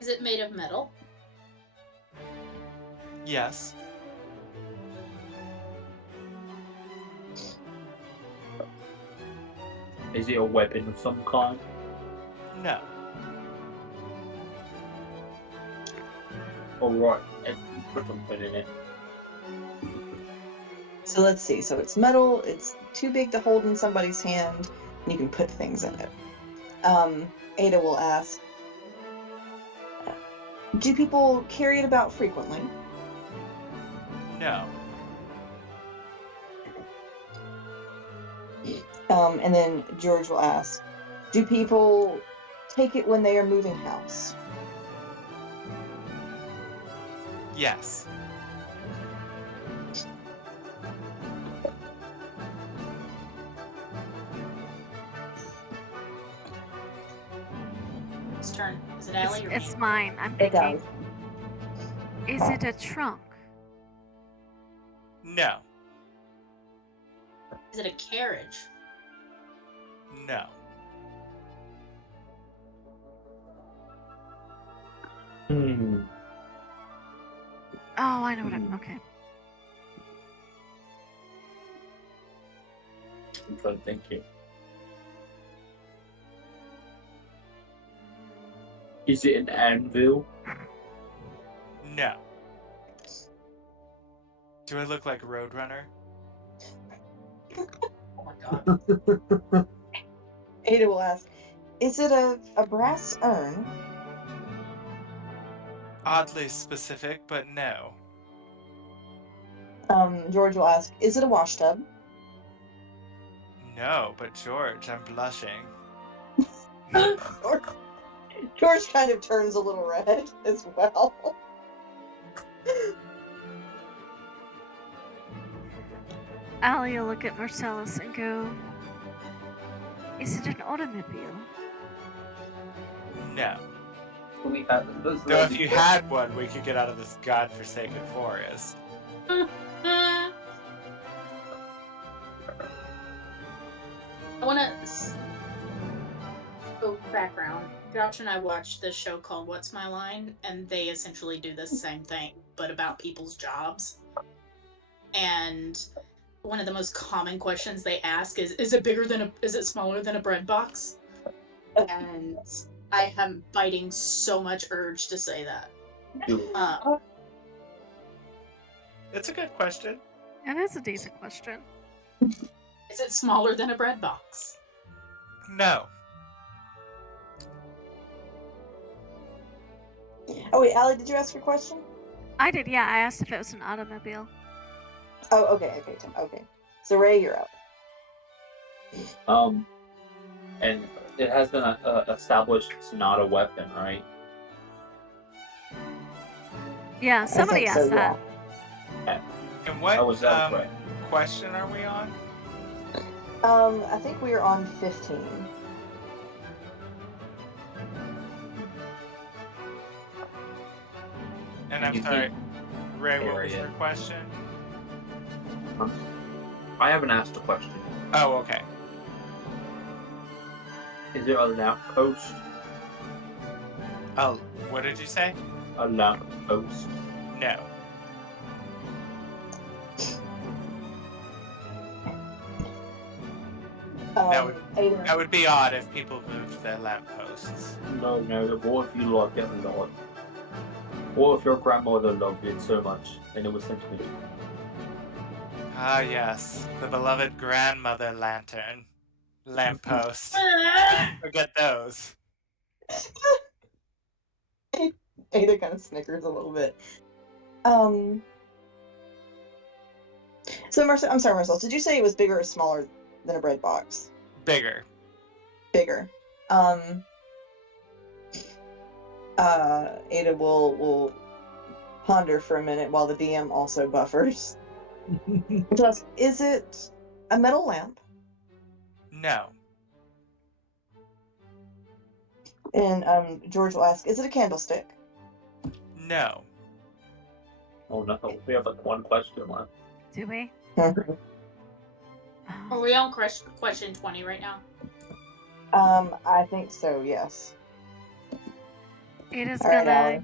is it made of metal? Yes. Is it a weapon of some kind? No. Alright, and put something in it. So let's see. So it's metal. It's too big to hold in somebody's hand, and you can put things in it. Ada will ask, do people carry it about frequently? No. And then George will ask, do people take it when they are moving house? Yes. Whose turn? Is it Allie or It's me? mine. I'm It thinking. does. Is it a trunk? No. Is it a carriage? No. Hmm. Oh, I know what I'm. Okay. I'm trying to think here. Is it an anvil? No. Do I look like Roadrunner? Oh my god. Ada will ask, is it a brass urn? Oddly specific, but no. George will ask, is it a wash tub? No, but George, I'm blushing. George kind of turns a little red as well. Allie will look at Marcellus and go, is it an automobile? No. We have this. Though if you had one, we could get out of this godforsaken forest. I want to. So, background. Josh and I watched this show called What's My Line, and they essentially do the same thing, but about people's jobs. And one of the most common questions they ask is it smaller than a bread box? And I am fighting so much urge to say that. It's a good question. That is a decent question. Is it smaller than a bread box? No. Oh wait, Allie, did you ask your question? I did, yeah. I asked if it was an automobile. Oh, okay, Tim, okay. So Ray, you're up. And it has been established it's not a weapon, right? Yeah, somebody I think asked so, that. yeah. And what That was right. question are we on? I think we are on 15. And I'm You sorry, can't Ray, what carry was your it. question? I haven't asked a question. Oh, okay. Is there a lamppost? Oh, what did you say? A lamppost. No. Ada. That would be odd if people moved their lampposts. No. What if you like it a lot? What if your grandmother loved it so much and it was sent to me? Ah, yes. The beloved grandmother lantern. Lamppost. Forget those. Ada kind of snickers a little bit. So I'm sorry, Marcel. Did you say it was bigger or smaller than a bread box? Bigger. Bigger. Ada will ponder for a minute while the DM also buffers. Just, is it a metal lamp? No. And George will ask, is it a candlestick? No. Oh no, we have like one question left. Do we? Are we on question 20 right now? I think so, yes. Ada's All right, gonna. Allie.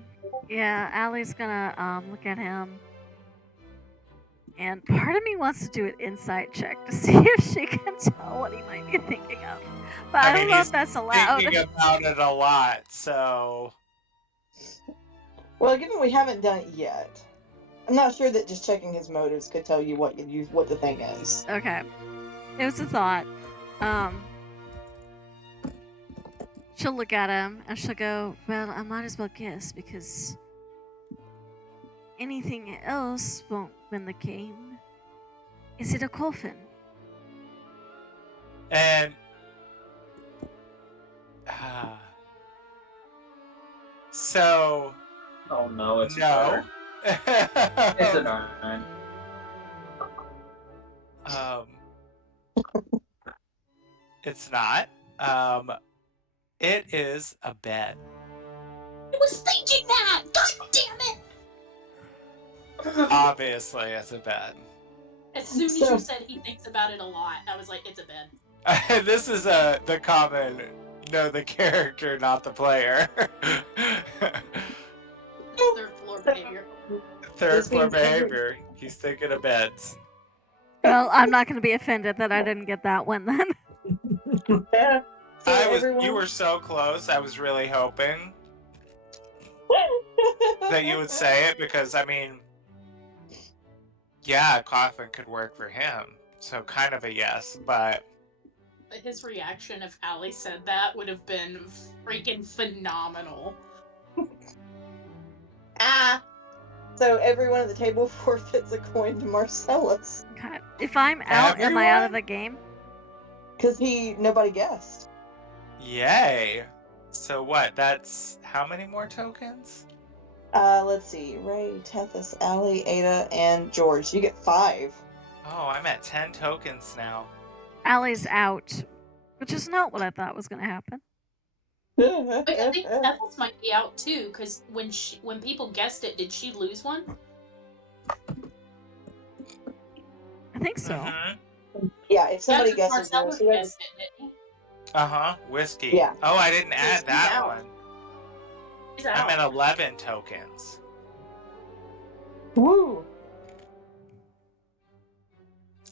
Yeah, Allie's gonna look at him. And part of me wants to do an insight check to see if she can tell what he might be thinking of. But I don't mean, know he's if that's allowed. Thinking about it a lot, so. Well, given we haven't done it yet, I'm not sure that just checking his motives could tell you what the thing is. Okay. It was a thought. She'll look at him and she'll go, well, I might as well guess because anything else won't win the game. Is it a coffin? And so Oh no, it's no. It's an urn. It's not. It is a bed. I was thinking that! God damn it! Obviously, it's a bed. As soon as you said he thinks about it a lot, I was like, it's a bed. This is the common, the character, not the player. Third floor behavior. Third floor behavior. He's thinking of beds. Well, I'm not going to be offended that I didn't get that one then. You were so close. I was really hoping that you would say it because, I mean, yeah, a coffin could work for him. So kind of a yes, but his reaction if Allie said that would have been freaking phenomenal. So everyone at the table forfeits a coin to Marcellus. Okay. If I'm out, am I out of the game? Because nobody guessed. Yay. So what? That's how many more tokens? Let's see. Ray, Tethys, Allie, Ada, and George. You get 5. Oh, I'm at 10 tokens now. Allie's out, which is not what I thought was going to happen. But I think Tethys might be out too, because when people guessed it, did she lose one? I think so. Mm-hmm. Yeah, if somebody guesses Marcellus guessed it, didn't he? Whiskey. Yeah. Oh, I didn't add that out. one. He's I'm out. at 11 tokens. Woo!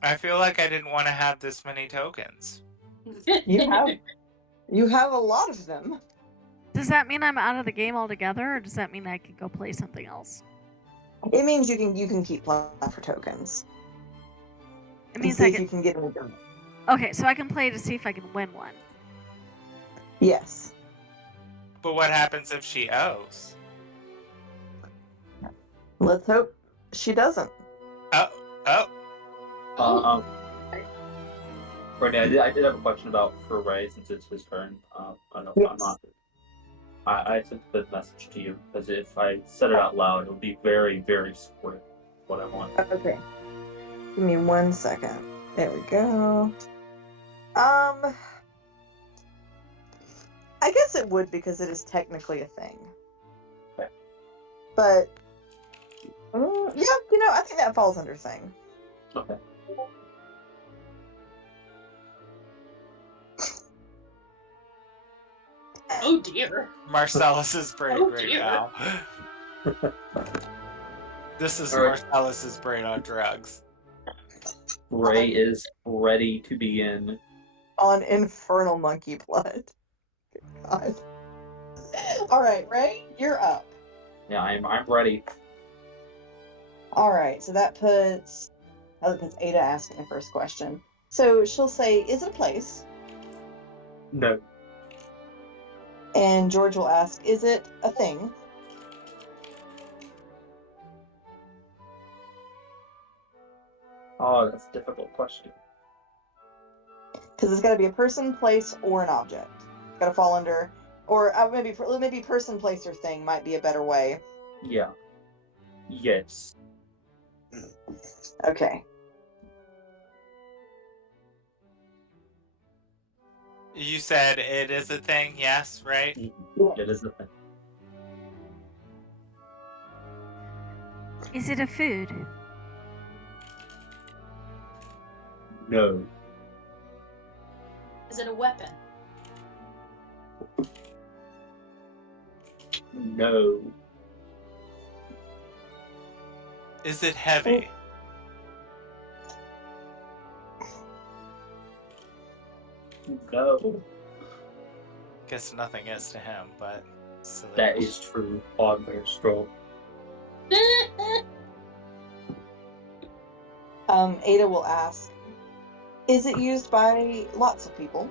I feel like I didn't want to have this many tokens. You have a lot of them. Does that mean I'm out of the game altogether, or does that mean I can go play something else? It means you can keep playing for tokens. It means see if you can get them done. Okay, so I can play to see if I can win one. Yes. But what happens if she owes? Let's hope she doesn't. Brittany, I did have a question for Ray since it's his turn. I sent the message to you because if I said it out loud, it would be very, very square what I want. Okay. Give me 1 second. There we go. I guess it would because it is technically a thing. Okay. But yeah, I think that falls under thing. Okay. Oh dear. Marcellus is brain right dear. now. This is All right. Marcellus's brain on drugs. Ray is ready to begin. On infernal monkey blood. Good God. All right, Ray, you're up. Yeah, I'm ready. All right, so that puts Ada asking the first question. So she'll say, "Is it a place?" No. And George will ask, "Is it a thing?" Oh, that's a difficult question. Because it's got to be a person, place, or an object. It's got to fall under, or maybe person, place, or thing might be a better way. Yeah. Yes. Okay. You said it is a thing, yes, right? It is a thing. Is it a food? No. Is it a weapon? No. Is it heavy? No. Guess nothing is to him, but Silly. That is true. I'm very strong. Ada will ask, is it used by lots of people?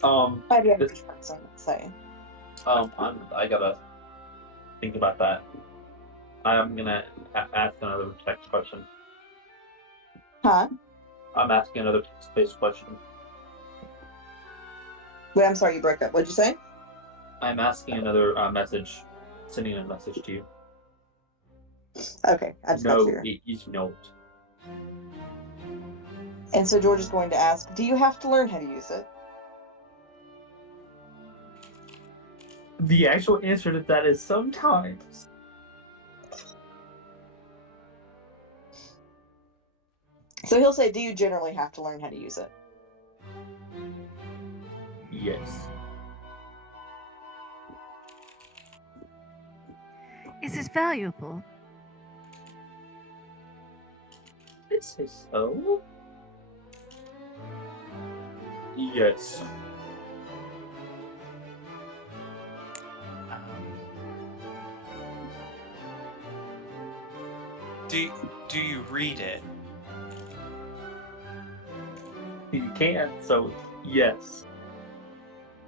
By the average person, let's say. I gotta think about that. I'm gonna ask another text question. Huh? I'm asking another text-based question. Wait, I'm sorry, you broke up. What'd you say? I'm asking another message, sending a message to you. Okay, I just got No, your... it is not. And so George is going to ask, do you have to learn how to use it? The actual answer to that is sometimes. So he'll say, do you generally have to learn how to use it? Yes. Is it valuable? I'd say so. Yes. Do you read it? You can, so yes.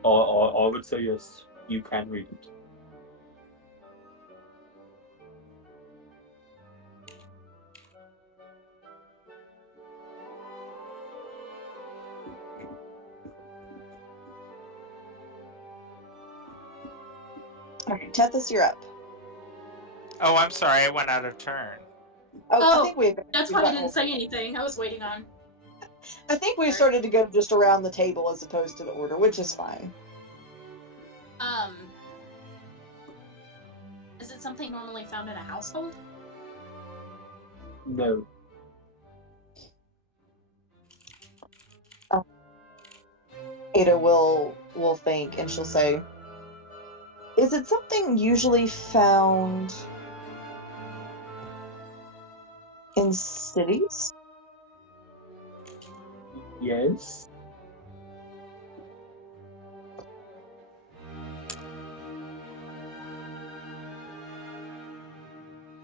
I would say yes. You can read it. Okay, Tethys, you're up. Oh, I'm sorry, I went out of turn. I think we've... That's why I didn't say anything. I was waiting on. I think we've started to go just around the table as opposed to the order, which is fine. Is it something normally found in a household? No. Ada will think, and she'll say, is it something usually found in cities? Yes.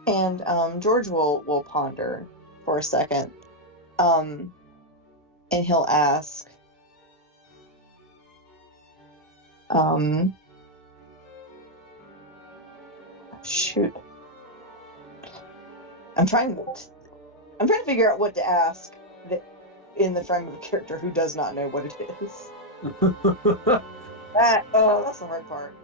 And George will ponder for a second. And he'll ask, shoot. I'm trying to figure out what to ask in the frame of a character who does not know what it is. That's the hard part.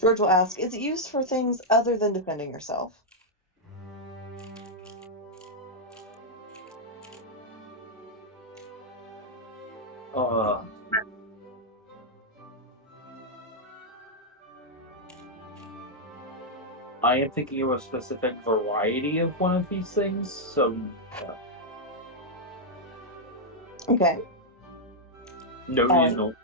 George will ask, is it used for things other than defending yourself? I am thinking of a specific variety of one of these things, so Okay. no, it is not.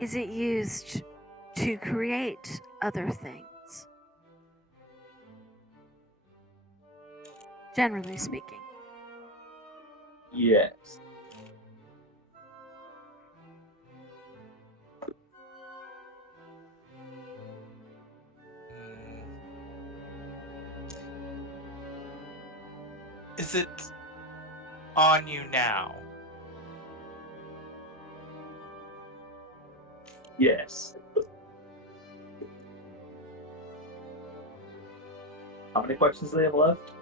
Is it used to create other things? Generally speaking. Yes. Is it on you now? Yes. How many questions do they have left?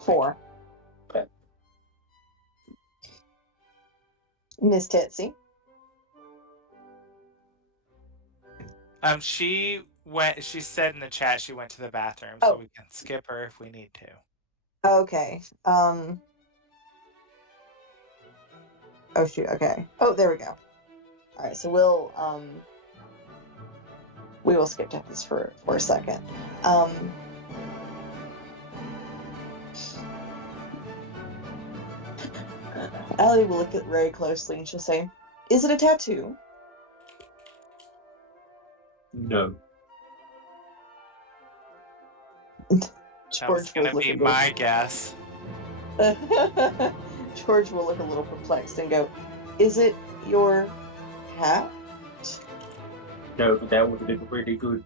4. Okay. Miss Tetsy. She said in the chat she went to the bathroom, Oh. so we can skip her if we need to. Okay. Oh shoot. Okay. Oh, there we go. All right. So we will skip Tethys for a second. Allie will look at it very closely and she'll say, "Is it a tattoo?" No. That George was will gonna look be a my guess. little... George will look a little perplexed and go, "Is it your hat?" No, but that would have been really good.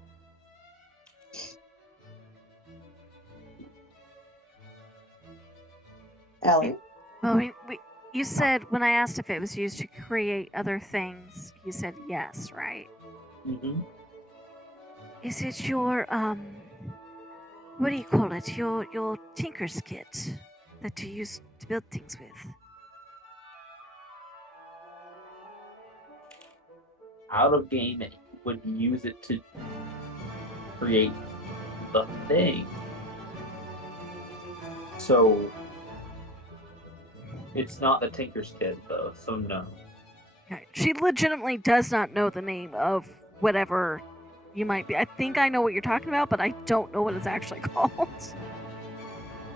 Allie? Well, you said when I asked if it was used to create other things, you said yes, right? Mm-hmm. Is it your what do you call it? Your tinker's kit that you use to build things with? Out of game, it would use it to create the thing. So it's not the Tinker's Kid, though. So no. Okay. She legitimately does not know the name of whatever you might be. I think I know what you're talking about, but I don't know what it's actually called.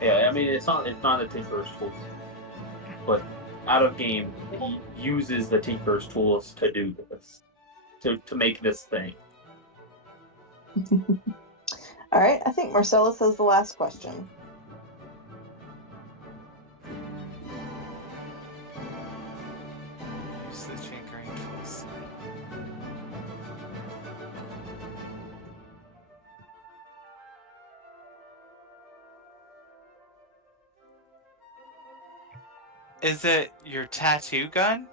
Yeah, I mean it's not the Tinker's tools, but out of game he uses the Tinker's tools to do this, to make this thing. All right, I think Marcellus has the last question. Use the tinkering tools. Is it your tattoo gun?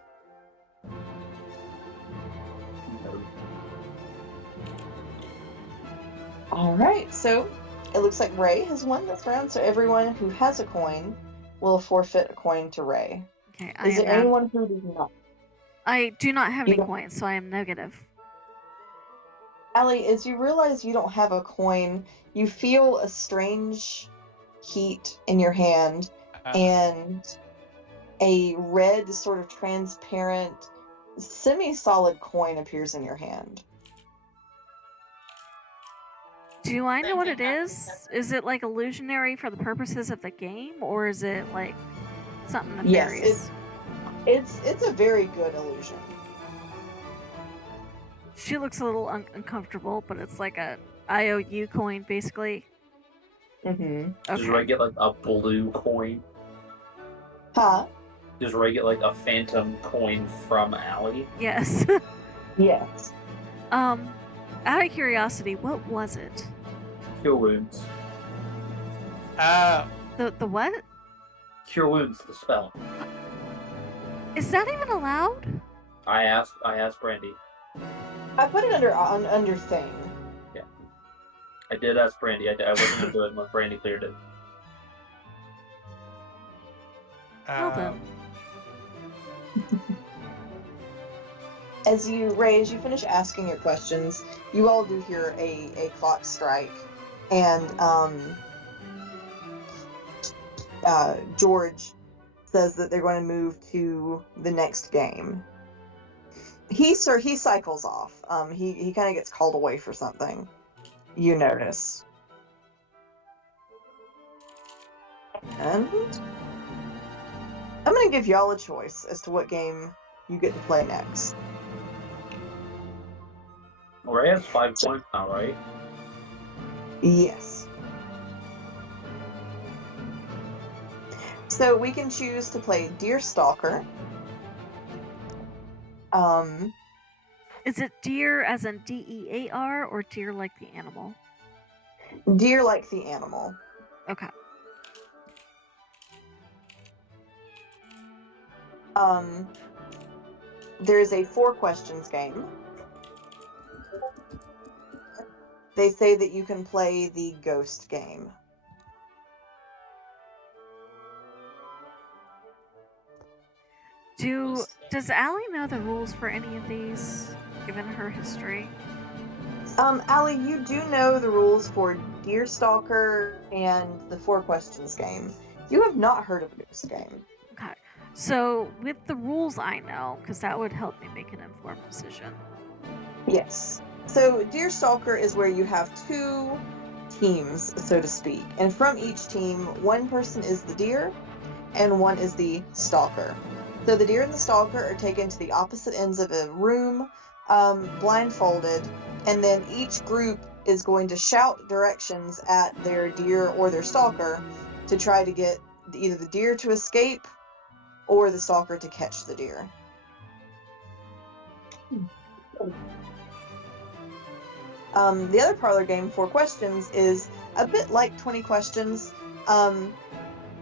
All right, so it looks like Ray has won this round, so everyone who has a coin will forfeit a coin to Ray. Okay, Is there anyone who does not? I do not have You any don't- coins, so I am negative. Allie, as you realize you don't have a coin, you feel a strange heat in your hand, and a red, sort of transparent, semi-solid coin appears in your hand. Do I know Same what thing it happens. is? Is it like illusionary for the purposes of the game, or is it like something Yes, nefarious? It's a very good illusion. She looks a little uncomfortable, but it's like a IOU coin, basically. Mm-hmm. Does Ray get like a blue coin? Huh? Does Ray get like a phantom coin from Allie? Yes. Yes. Out of curiosity, what was it? Cure wounds. The what? Cure wounds. The spell. Is that even allowed? I asked Brandy. I put it under thing. Yeah. I did ask Brandy. I wasn't gonna do it when Brandy cleared it. Well then. As you finish asking your questions, you all do hear a clock strike, and George says that they're going to move to the next game. He cycles off. He kind of gets called away for something. You notice. And I'm going to give y'all a choice as to what game you get to play next. Ray has 5 points now, right? Yes. So we can choose to play Deerstalker. Is it deer as in DEAR or deer like the animal? Deer like the animal. Okay. There's a 4 questions game. They say that you can play the ghost game. Does Allie know the rules for any of these, given her history? Allie, you do know the rules for Deerstalker and the 4 questions game. You have not heard of a ghost game. Okay. So, with the rules I know, because that would help me make an informed decision. Yes. So Deerstalker is where you have 2 teams, so to speak. And from each team, one person is the deer and one is the stalker. So the deer and the stalker are taken to the opposite ends of a room, blindfolded, and then each group is going to shout directions at their deer or their stalker to try to get either the deer to escape or the stalker to catch the deer. The other parlor game, 4 questions, is a bit like 20 questions.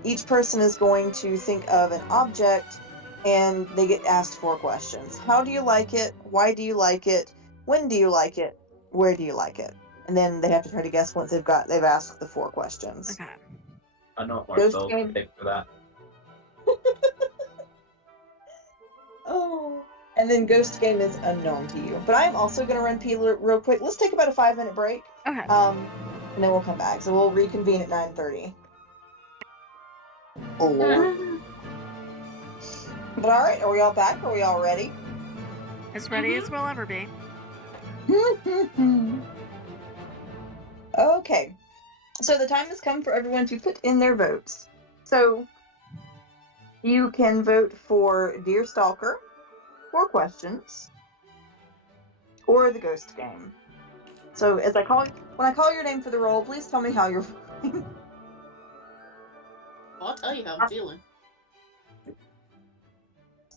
Each person is going to think of an object, and they get asked 4 questions. How do you like it? Why do you like it? When do you like it? Where do you like it? And then they have to try to guess once they've asked the 4 questions. Okay. I know what Ghost Marcel's game. pick for that. Oh. And then Ghost Game is unknown to you. But I'm also going to run P real quick. Let's take about a 5-minute break. Okay. And then we'll come back. So we'll reconvene at 9:30. Oh, Lord. But alright, are we all back? Are we all ready? As ready as we'll ever be. Okay. So the time has come for everyone to put in their votes. So you can vote for Deer Stalker, 4 questions, or the Ghost Game. So when I call your name for the roll, please tell me how you're feeling. I'll tell you how I'm feeling.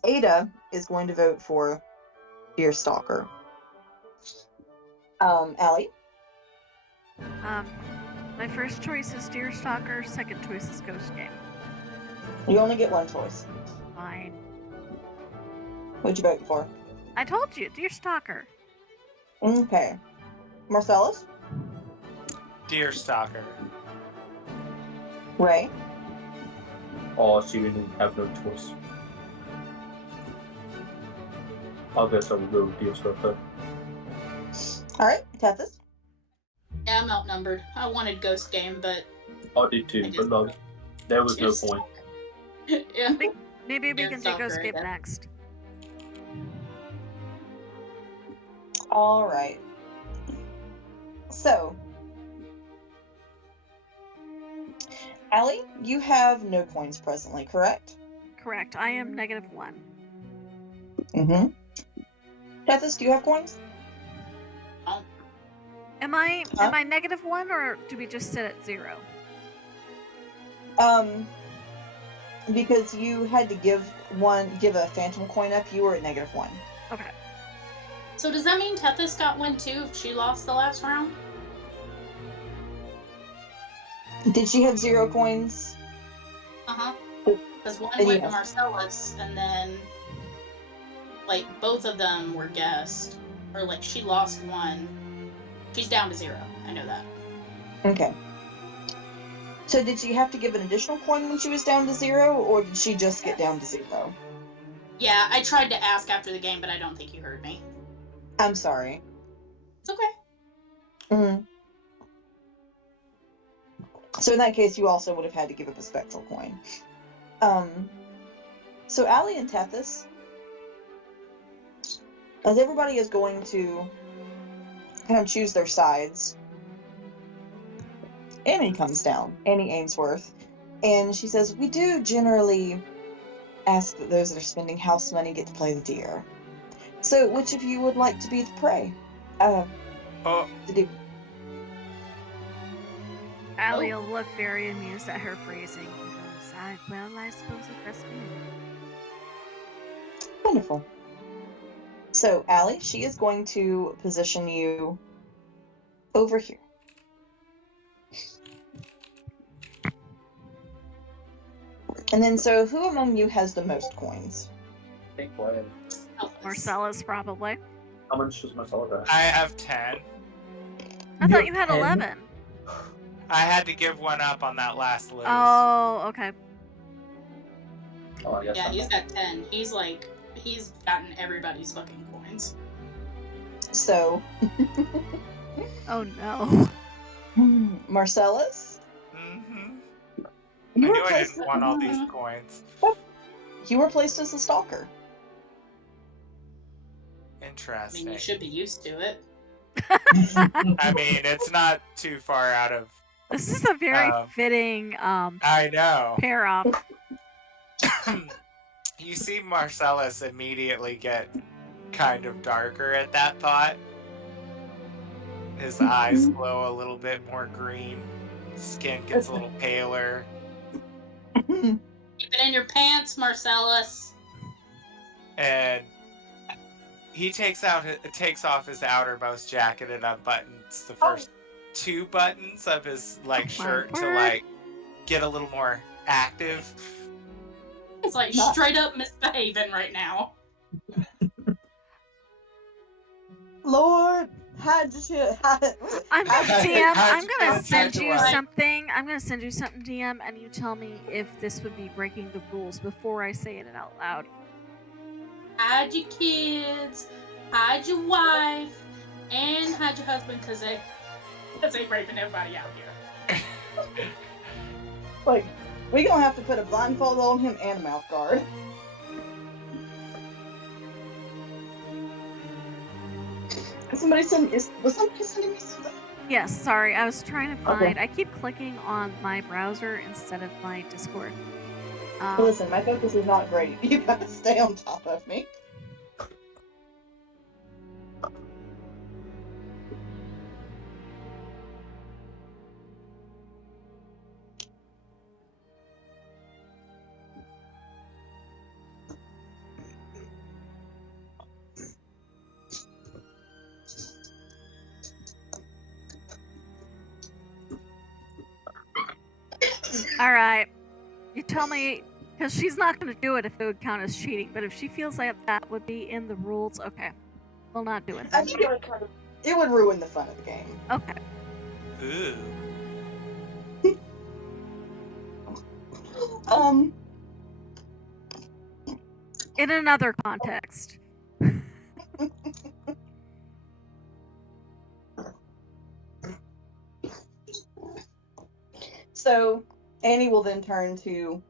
Ada is going to vote for Deer Stalker. Allie? My first choice is Deer Stalker, second choice is Ghost Game. You only get one choice. Fine. What'd you vote for? I told you, Deer Stalker. Okay. Marcellus? Deer Stalker. Ray? Oh, so you didn't have no choice. I guess I will go with Deer Stalker. Alright, Tethys? Yeah, I'm outnumbered. I wanted Ghost Game, but I did too, but no, there was no Just- point. yeah. Maybe we Deer can do Stalker, Ghost Game then. next. Alright. So, Allie, you have no coins presently, correct? Correct. I am -1. Mm-hmm. Tethys, do you have coins? Am I Huh? -1 or do we just sit at 0? Because you had to give a phantom coin up, you were at -1. Okay. So does that mean Tethys got one too if she lost the last round? Did she have 0 coins? Uh-huh. Because one Then went to yes. Marcellus, and then, like, both of them were guessed. Or, like, she lost one. She's down to 0. I know that. Okay. So did she have to give an additional coin when she was down to 0, or did she just get down to 0? Yeah, I tried to ask after the game, but I don't think you heard me. I'm sorry. It's okay. Mm-hmm. So in that case, you also would have had to give up a spectral coin. So Allie and Tethys, as everybody is going to kind of choose their sides, Annie comes down, Annie Ainsworth, and she says, we do generally ask that those that are spending house money get to play the deer. So which of you would like to be the prey? Oh, The deer. Allie will look very amused at her phrasing and goes, I suppose it best be. Wonderful. So, Allie, she is going to position you over here. And then, so who among you has the most coins? I think what? Marcellus, probably. How much does Marcellus have? I have 10. I thought you had 10? 11. I had to give one up on that last lose. Oh, okay. Oh, yes, Yeah, I'm he's not. got 10. He's gotten everybody's fucking coins. So, Oh no. Marcellus, Mm-hmm. I you were knew I placed. didn't want all these coins. You were placed as a stalker. I Interesting. mean, you should be used to it. I mean, it's not too far out of. This is a very fitting I know. pair off. You see Marcellus immediately get kind of darker at that thought. His eyes glow a little bit more green. Skin gets a little paler. Keep it in your pants, Marcellus. And he takes off his outermost jacket and unbuttons the first 2 buttons of his shirt to get a little more active. It's like straight up misbehaving right now. Lord, hide your I'm gonna send you what? something. I'm gonna send you something, DM, and you tell me if this would be breaking the rules before I say it out loud. Hide your kids, hide your wife, and hide your husband, because they raping everybody out here. Like, we gonna have to put a blindfold on him and a mouth guard. Was somebody sending me something? Yes, sorry, I was trying to find. Okay. I keep clicking on my browser instead of my Discord. Listen, my focus is not great. You gotta stay on top of me. All right, you tell me, because she's not going to do it if it would count as cheating. But if she feels like that would be in the rules, okay, we'll not do it I then. think it would ruin the fun of the game. Okay. Ooh. In another context. So Annie will then turn to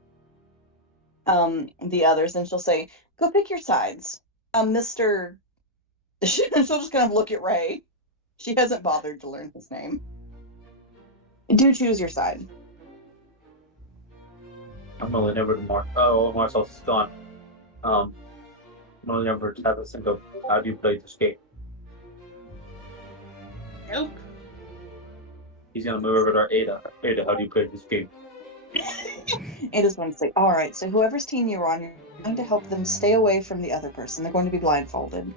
the others and she'll say, "Go pick your sides, Mr." She'll just kind of look at Ray. She hasn't bothered to learn his name. Do choose your side. I'm rolling over to Mark. Oh, Marcel's is gone. I'm rolling over to Travis and go, how do you play this game? Nope. He's gonna move over to our Ada. Ada, how do you play this game? Ada's going to say, "All right, so whoever's team you're on, you're going to help them stay away from the other person. They're going to be blindfolded.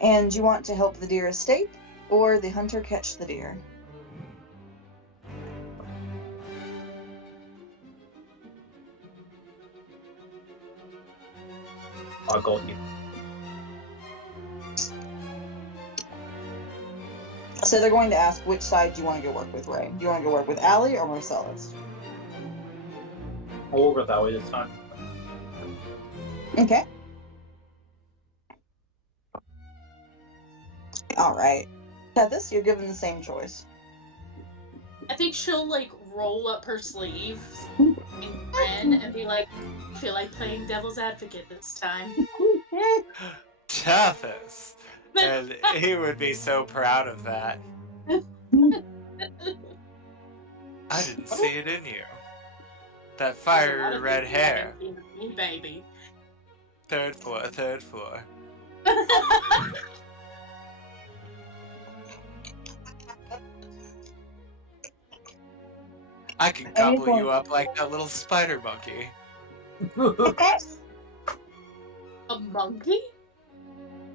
And you want to help the deer escape or the hunter catch the deer?" I'll go with you. So they're going to ask which side do you want to go work with, Ray? Do you want to go work with Allie or Marcellus? I'll work with that way this time. Okay. All right. Tethys, you're given the same choice. I think she'll roll up her sleeves and grin and be like, "Feel like playing devil's advocate this time." Toughest. And he would be so proud of that. I didn't see it in you. That fiery red hair. Me, baby. Third floor, third floor. I can gobble you up like that little spider monkey. A monkey?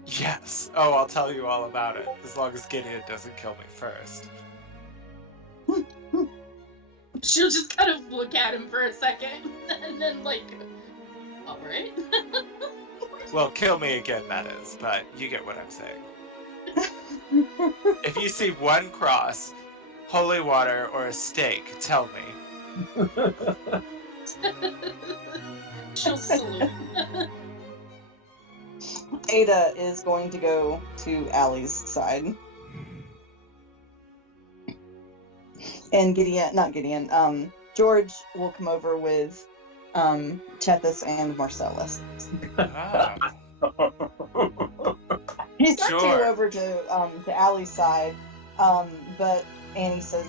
Yes. Oh, I'll tell you all about it, as long as Gideon doesn't kill me first. She'll just kind of look at him for a second, and then alright. Well, kill me again, that is, but you get what I'm saying. If you see one cross, holy water, or a stake, tell me. She'll salute. Ada is going to go to Allie's side. And George will come over with Tethys and Marcellus. Ah. He starts to Sure. go over to Allie's side, but Annie says,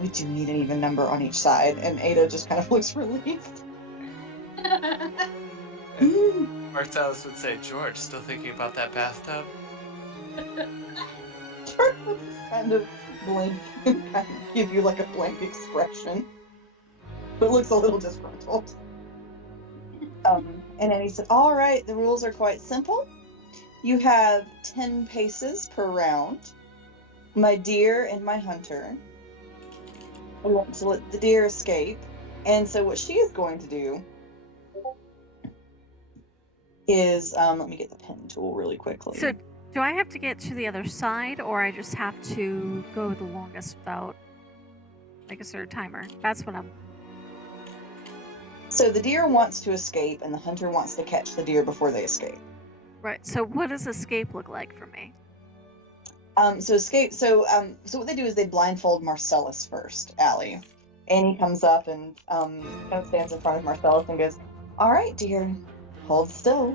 "We do need an even number on each side," and Ada just kind of looks relieved. Marcellus would say, "George, still thinking about that bathtub?" George looks kind of blink and kind of give you like a blank expression. But looks a little disgruntled. And then he said, all right, the rules are quite simple. You have 10 paces per round. My deer and my hunter. I want to let the deer escape. And so what she is going to do is, let me get the pen tool really quickly. So, do I have to get to the other side, or I just have to go the longest without, like, a certain timer? That's what I'm... So the deer wants to escape, and the hunter wants to catch the deer before they escape. Right, so what does escape look like for me? So what they do is they blindfold Marcellus first, Allie. Annie comes up and kind of stands in front of Marcellus and goes, all right, dear, hold still.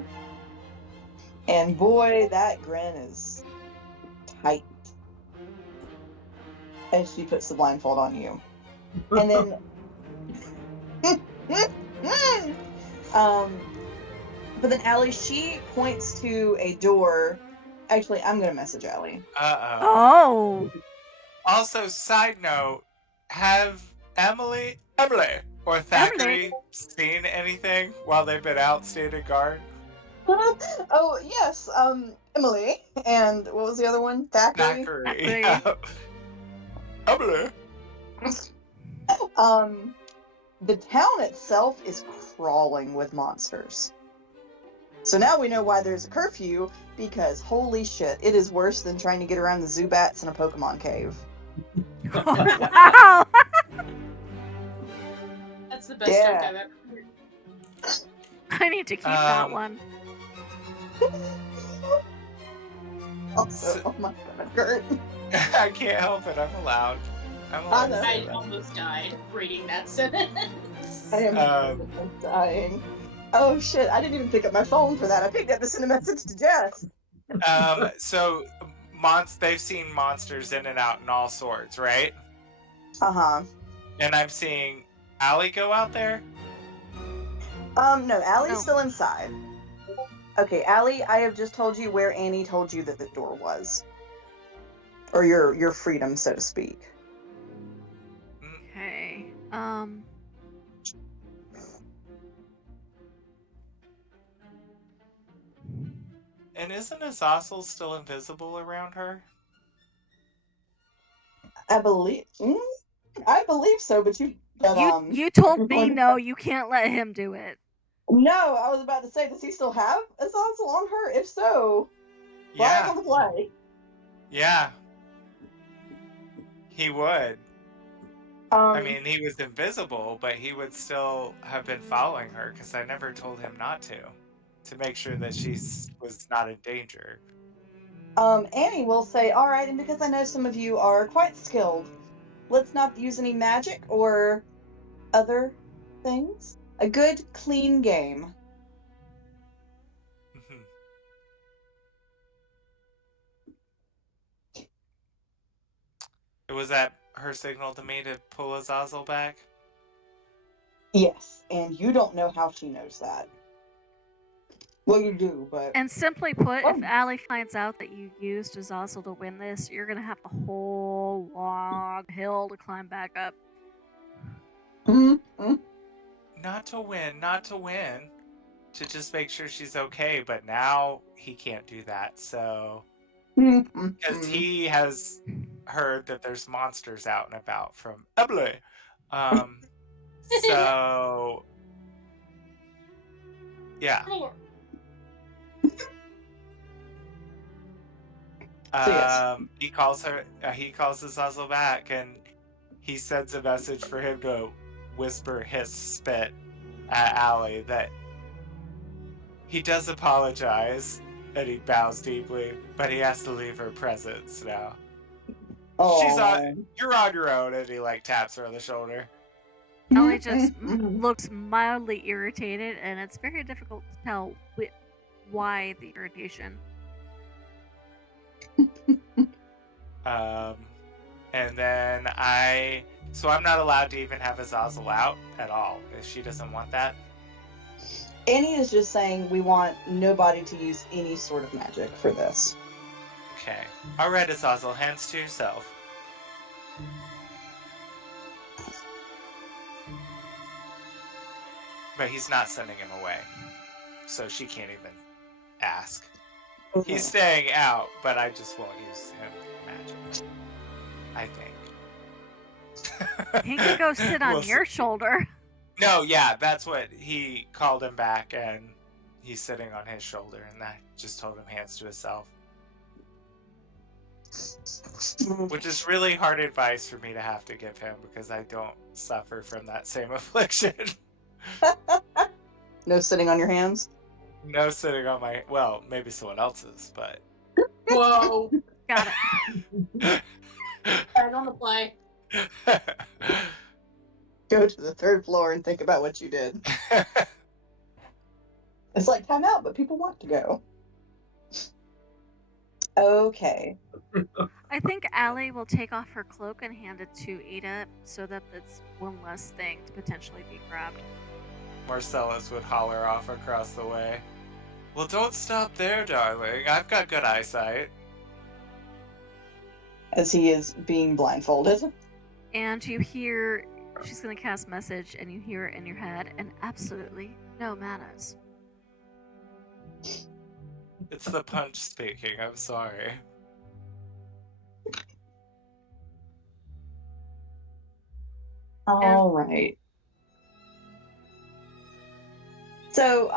And boy, that grin is tight as she puts the blindfold on you. And then, but then Allie, she points to a door. Actually, I'm gonna message Allie. Oh! Also, side note, have Emily or Thackeray seen anything while they've been out standing guard? Oh yes, Emily, and what was the other one? Thackeray. Thackeray. Yeah. Emily. The town itself is crawling with monsters. So now we know why there's a curfew, because holy shit, it is worse than trying to get around the Zubats in a Pokemon cave. Wow! That's the best joke I've ever heard. I need to keep that one. Also, oh my god, Kurt. I can't help it. I'm allowed. I almost died reading that sentence. I am dying. Oh shit, I didn't even pick up my phone for that. I picked up to send a message to Jess. So they've seen monsters in and out in all sorts, right? Uh-huh. And I'm seeing Allie go out there? No, Allie's still inside. Okay, Allie, I have just told you where Annie told you that the door was. Or your freedom, so to speak. Okay. And isn't Azazel still invisible around her? I believe so, but you told me no, you can't let him do it. No, I was about to say, does he still have Azazel on her? If so, flag on the play. Yeah. He would. I mean, he was invisible, but he would still have been following her, because I never told him not to make sure that she was not in danger. Annie will say, all right, and because I know some of you are quite skilled, let's not use any magic or other things. A good, clean game. Was that her signal to me to pull Azazel back? Yes, and you don't know how she knows that. Well, you do, but... And simply put, if Allie finds out that you used Azazel to win this, you're going to have a whole long hill to climb back up. Mm-hmm. Not to win. To just make sure she's okay, but now he can't do that, so... Because he has heard that there's monsters out and about from Emily. So... Yeah. He calls Azazel back, and he sends a message for him to whisper his spit at Allie that he does apologize, and he bows deeply, but he has to leave her presence now. You're on your own, and he taps her on the shoulder. Allie just looks mildly irritated, and it's very difficult to tell why the irritation. And then I'm not allowed to even have Azazel out at all if she doesn't want that. Annie is just saying we want nobody to use any sort of magic for this. Okay. Alright, Azazel, hands to yourself. But he's not sending him away. So she can't even ask. Okay. He's staying out, but I just won't use him magic. I think. He could go sit on We'll your see. shoulder. No, yeah, that's what he called him back, and he's sitting on his shoulder, and that just told him hands to himself. Which is really hard advice for me to have to give him because I don't suffer from that same affliction. No sitting on your hands? No sitting on my, well, maybe someone else's, but. Whoa. Got it. Back on the play. Go to the 3rd floor and think about what you did. It's like time out, but people want to go. Okay. I think Allie will take off her cloak and hand it to Ada so that it's one less thing to potentially be grabbed. Marcellus would holler off across the way. Well, don't stop there, darling. I've got good eyesight. As he is being blindfolded. And you hear, she's going to cast message, and you hear it in your head, and absolutely no manners. It's the punch speaking. I'm sorry. All right. So,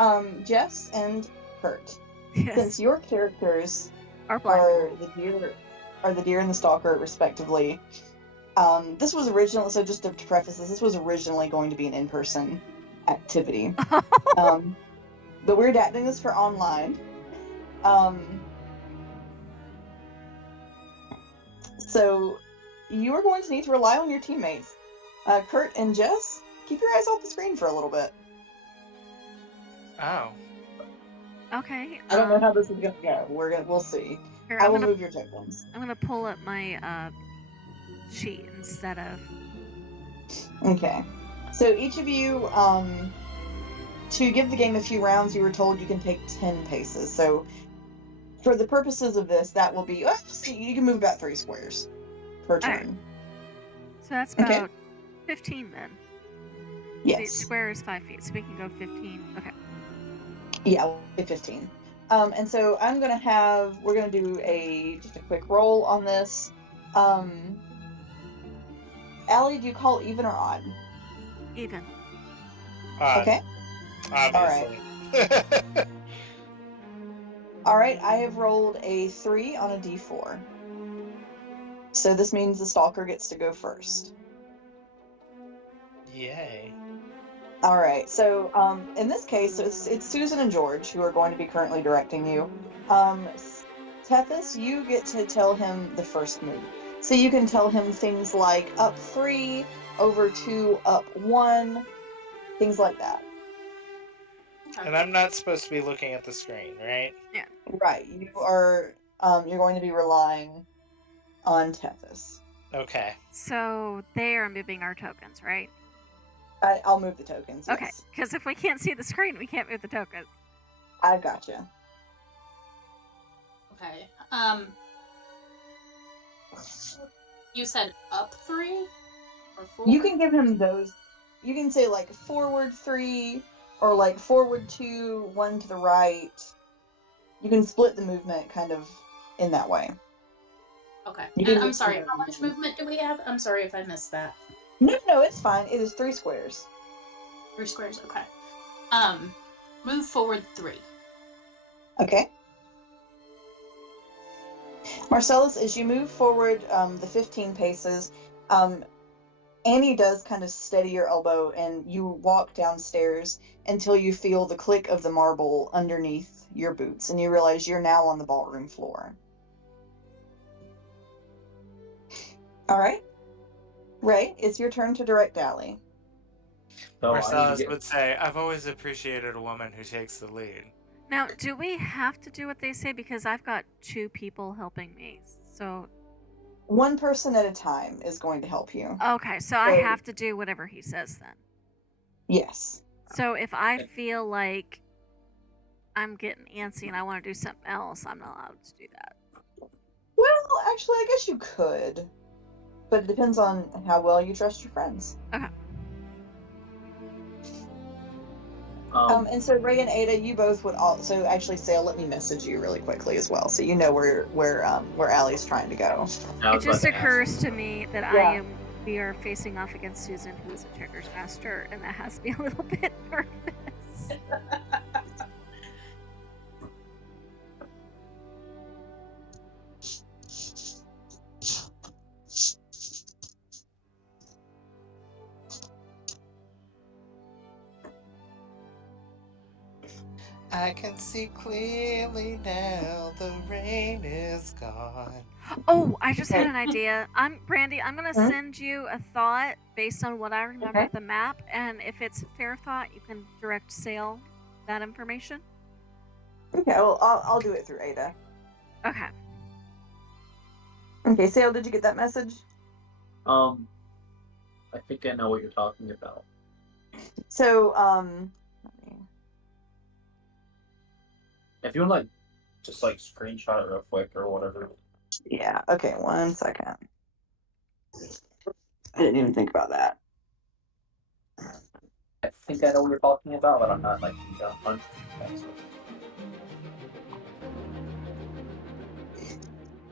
Jess and Kurt, Yes. since your characters Are are blindfolded. the deer and the stalker, respectively, this was originally, so just to preface this was originally going to be an in-person activity. But we're adapting this for online. So you are going to need to rely on your teammates. Kurt and Jess, keep your eyes off the screen for a little bit. Oh. Okay. I don't know how this is gonna go. We'll see. Here, I I'm will gonna move your tokens. pull up my sheet instead of. Okay. So each of you, to give the game a few rounds, you were told you can take 10 paces. So for the purposes of this, that will be, let's see, you can move about 3 squares per turn. Alright. So that's Okay. about 15 then. Yes. Each square is 5 feet, so we can go 15. Okay. Yeah, we'll say 15. And so we're gonna do just a quick roll on this. Allie, do you call even or odd? Even. Okay. Obviously. All right, I have rolled a 3 on a d4. So this means the stalker gets to go first. Yay. All right, so in this case, it's Susan and George who are going to be currently directing you. Tethys, you get to tell him the first move. So you can tell him things like up 3, over 2, up 1, things like that. And I'm not supposed to be looking at the screen, right? Right, you are. You're going to be relying on Tethys. Okay. So they are moving our tokens, right? I'll move the tokens. Yes. Okay. Because if we can't see the screen, we can't move the tokens. I've got you. Okay. You said up 3 or 4? You can give him those. You can say like forward 3 or like forward 2, 1 to the right. You can split the movement kind of in that way. Okay. You And can I'm use sorry, some how much movement do we have? I'm sorry if I missed that. No, it's fine. It is 3 squares. 3 squares, okay. Move forward 3. Okay. Marcellus, as you move forward the 15 paces, Annie does kind of steady your elbow and you walk downstairs until you feel the click of the marble underneath your boots and you realize you're now on the ballroom floor. All right. Ray, it's your turn to direct Allie. So Marcellus would say, I've always appreciated a woman who takes the lead. Now, do we have to do what they say? Because I've got 2 people helping me. So. One person at a time is going to help you. Okay, so I have to do whatever he says then. Yes. So if I feel like I'm getting antsy and I want to do something else, I'm not allowed to do that. Well, actually, I guess you could. But it depends on how well you trust your friends. Okay. And so Ray and Ada, you both would also actually Sale, let me message you really quickly as well, so you know where Allie's trying to go. I It was about just to ask. occurs to me that Yeah. we are facing off against Susan, who is a checkers master, and that has me a little bit nervous. I can see clearly now. The rain is gone. Oh, I just had Okay. an idea. Brandy, I'm gonna Hmm? send you a thought based on what I remember Okay. of the map, and if it's a fair thought, you can direct Sale that information. Okay, well I'll do it through Ada. Okay. Okay, Sale, did you get that message? I think I know what you're talking about. So If you want, just screenshot it real quick or whatever. yeah, okay, 1 second. I didn't even think about that. I think I know what you're talking about, but I'm not 100%.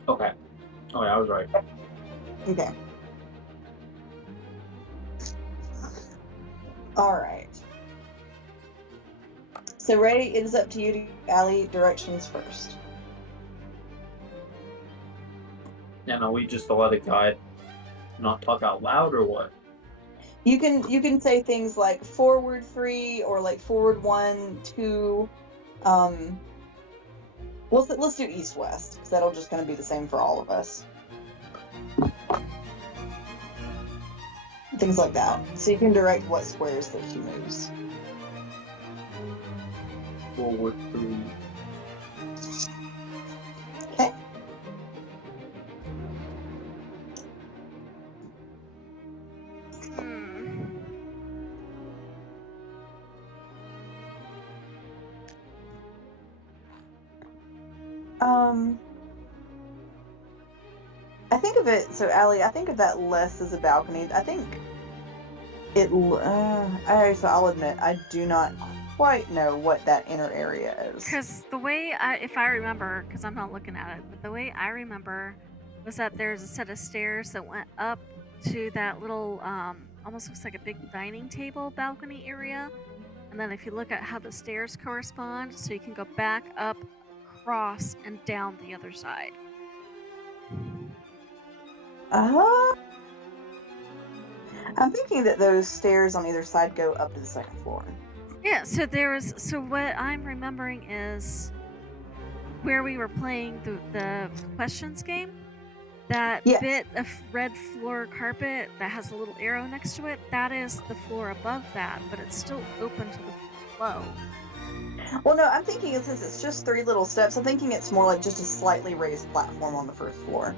Okay. Oh yeah, I was right. Okay. Alright. So Ray, it is up to you to give Allie directions first. Yeah, no, we just let it guide, not talk out loud or what? You can say things like forward 3 or like forward 1, 2. Let's do east west because that'll just kind of be the same for all of us. Things like that. So you can direct what squares that she moves. Forward 3. Okay. I think of it, so Allie, I think of that less as a balcony. I think it, so I'll admit, I do not quite know what that inner area is. Because the way if I remember, because I'm not looking at it, but the way I remember was that there's a set of stairs that went up to that little, almost looks like a big dining table balcony area. And then if you look at how the stairs correspond, so you can go back up, across, and down the other side. I'm thinking that those stairs on either side go up to the second floor. Yeah, so what I'm remembering is where we were playing the questions game. That Yes. bit of red floor carpet that has a little arrow next to it, that is the floor above that, but it's still open to the flow. Well, no, I'm thinking since it's just 3 little steps, I'm thinking it's more like just a slightly raised platform on the first floor.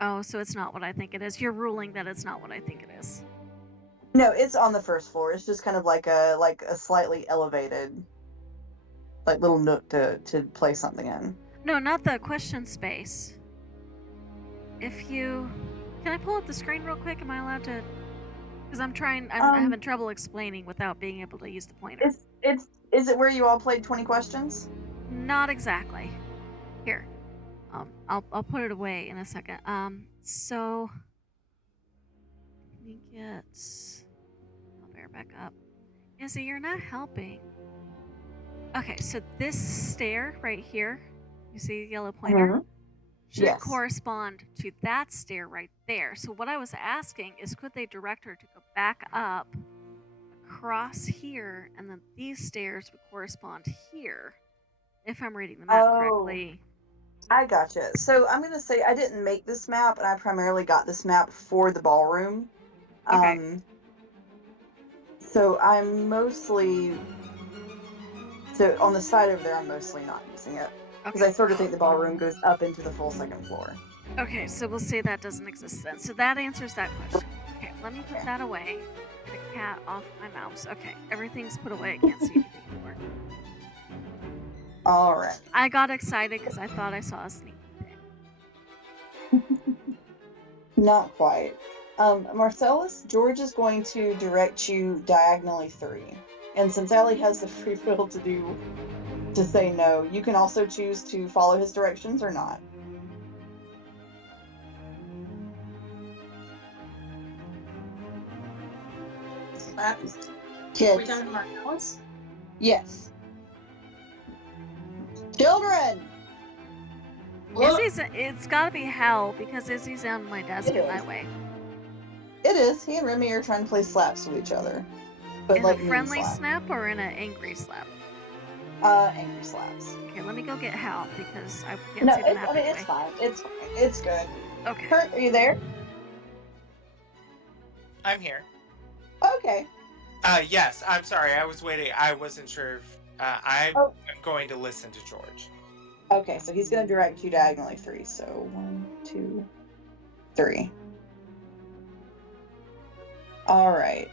Oh, so it's not what I think it is. You're ruling that it's not what I think it is. No, it's on the first floor. It's just kind of like a slightly elevated, little nook to place something in. No, not the question space. Can I pull up the screen real quick? Am I allowed to? Because I'm having trouble explaining without being able to use the pointer. Is it where you all played 20 questions? Not exactly. Here. I'll put it away in a second. So let me get. I'll bear back up. Izzy, you're not helping. Okay, so this stair right here, you see the yellow pointer? Mm-hmm. Should Yes. correspond to that stair right there. So what I was asking is, could they direct her to go back up, across here, and then these stairs would correspond here, if I'm reading the map correctly. I gotcha. So I'm gonna say I didn't make this map, and I primarily got this map for the ballroom. Okay. So I'm mostly on the side over there. I'm mostly not using it because I sort of think the ballroom goes up into the full second floor. Okay, so we'll say that doesn't exist then. So that answers that question. Okay, let me put that away. Get a cat off my mouse. Okay, everything's put away. I can't see anything anymore. All right. I got excited because I thought I saw a sneaky thing. Not quite. Marcellus, George is going to direct you diagonally 3. And since Allie has the free will to say no, you can also choose to follow his directions or not. Are we Kids. talking Marcellus? Yes. Children! Look, It's gotta be Hal, because Izzy's on my desk It in is. my way. It is. He and Remy are trying to play slaps with each other. But In like a mean friendly slap. snap or in an angry slap? Angry slaps. Okay, let me go get Hal, because I can't No, see the it's, map I mean, anyway. it's fine. It's fine. It's good. Okay. Kurt, are you there? I'm here. Okay. Yes, I'm sorry. I was waiting. I wasn't sure if I'm Oh. going to listen to George. Okay, so he's going to direct you diagonally 3. So 1, 2, 3. All right.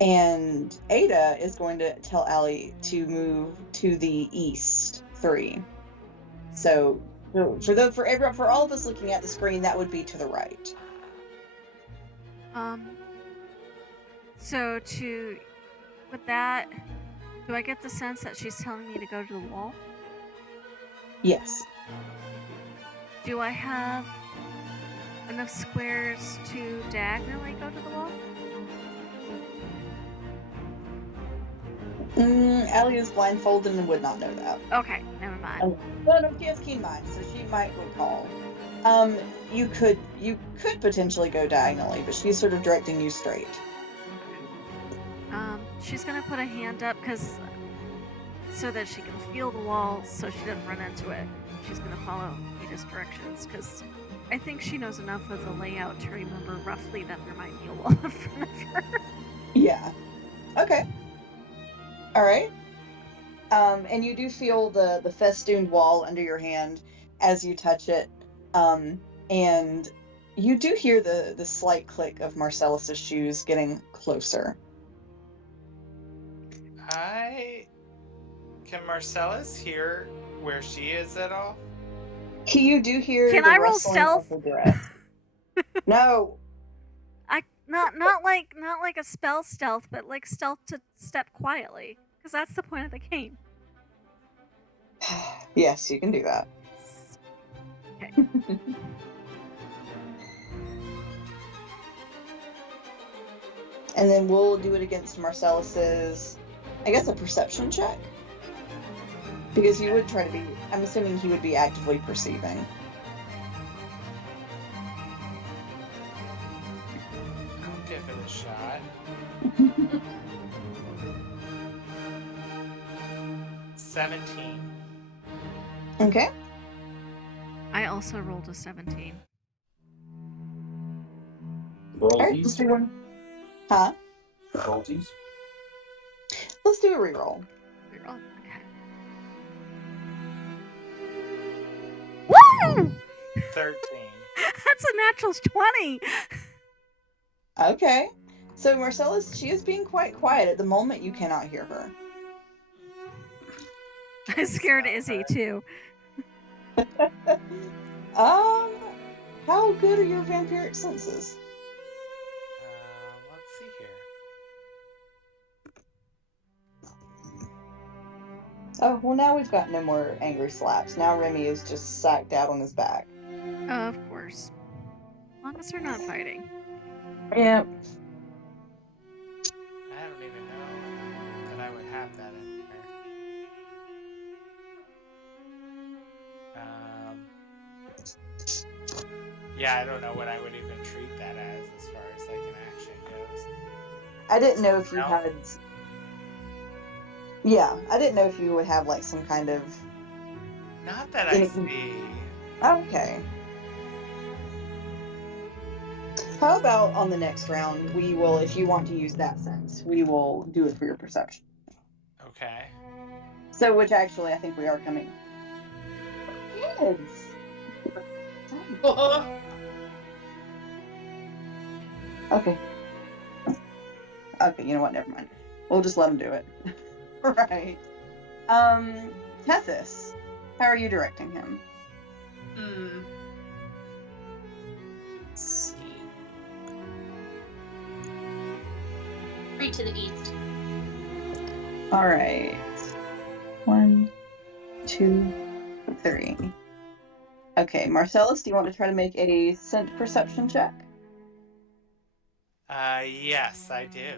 And Ada is going to tell Allie to move to the east 3. So for all of us looking at the screen, that would be to the right. So with that, do I get the sense that she's telling me to go to the wall? Yes. Do I have enough squares to diagonally go to the wall? Allie is blindfolded and would not know that. Okay, never mind. No, she has keen mind, so she might recall. You could potentially go diagonally, but she's sort of directing you straight. She's gonna put a hand up so that she can feel the wall, so she doesn't run into it. She's gonna follow Ada's directions, because I think she knows enough of the layout to remember roughly that there might be a wall in front of her. Yeah. Okay. All right. And you do feel the festooned wall under your hand as you touch it, and you do hear the slight click of Marcellus's shoes getting closer. Can Marcellus hear where she is at all? You do hear Can the I roll rustling stealth? of her dress. No. Not like a spell stealth, but like stealth to step quietly, because that's the point of the game. Yes, you can do that. Okay. And then we'll do it against Marcellus's, I guess, a perception check. Because you would try to be, I'm assuming he would be actively perceiving. I'll give it a shot. 17. Okay. I also rolled a 17. Alright, let's do one. Huh? Rollsies? Let's do a reroll. Reroll. Okay. Woo! 13. That's a natural 20. Okay. So Marcellus, she is being quite quiet. At the moment, you cannot hear her. I scared Izzy too. How good are your vampiric senses? Let's see here. Oh, well, now we've got no more angry slaps. Now Remy is just sacked out on his back. Of course. As long as they're not fighting. Yeah. I don't even know that I would have that in there. Yeah, I don't know what I would even treat that as far as like an action goes. I didn't know if you No. had... Yeah, I didn't know if you would have like some kind of... Not that I see. Okay. How about on the next round, we will, if you want to use that sense, we will do it for your perception. Okay. So, which actually, I think we are coming. Kids! Okay. Okay, you know what? Never mind. We'll just let him do it. Right. Tethys, how are you directing him? 3 to the east. All right. 1, 2, 3. Okay, Marcellus, do you want to try to make a scent perception check? Yes, I do.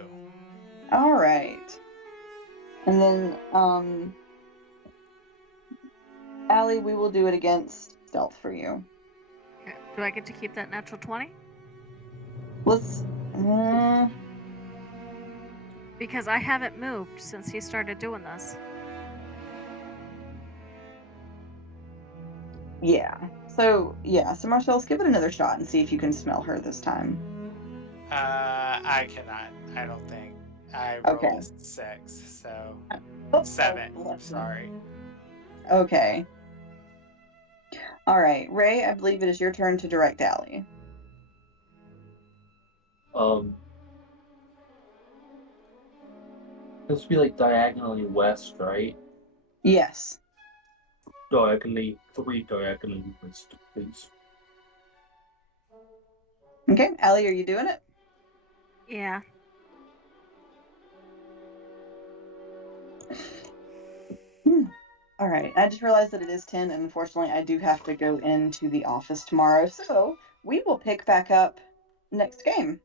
All right. And then, Allie, we will do it against stealth for you. Okay. Do I get to keep that natural 20? Let's. Because I haven't moved since he started doing this. Yeah. So Marcellus, give it another shot and see if you can smell her this time. I cannot. I don't think. I rolled Okay. a 6, so Oh, 7. bless you. Sorry. Okay. All right, Ray, I believe it is your turn to direct Allie. This would be like diagonally west, right? Yes. Diagonally 3 diagonally west, please. Okay, Allie, are you doing it? Yeah. All right, I just realized that it is 10, and unfortunately I do have to go into the office tomorrow, so we will pick back up next game.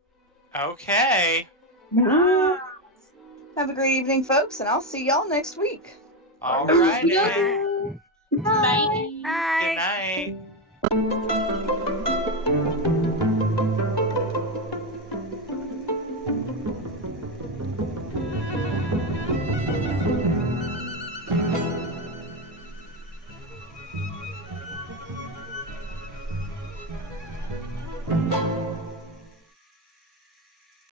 Okay. Have a great evening, folks, and I'll see y'all next week. All righty. Bye. Bye. Good night.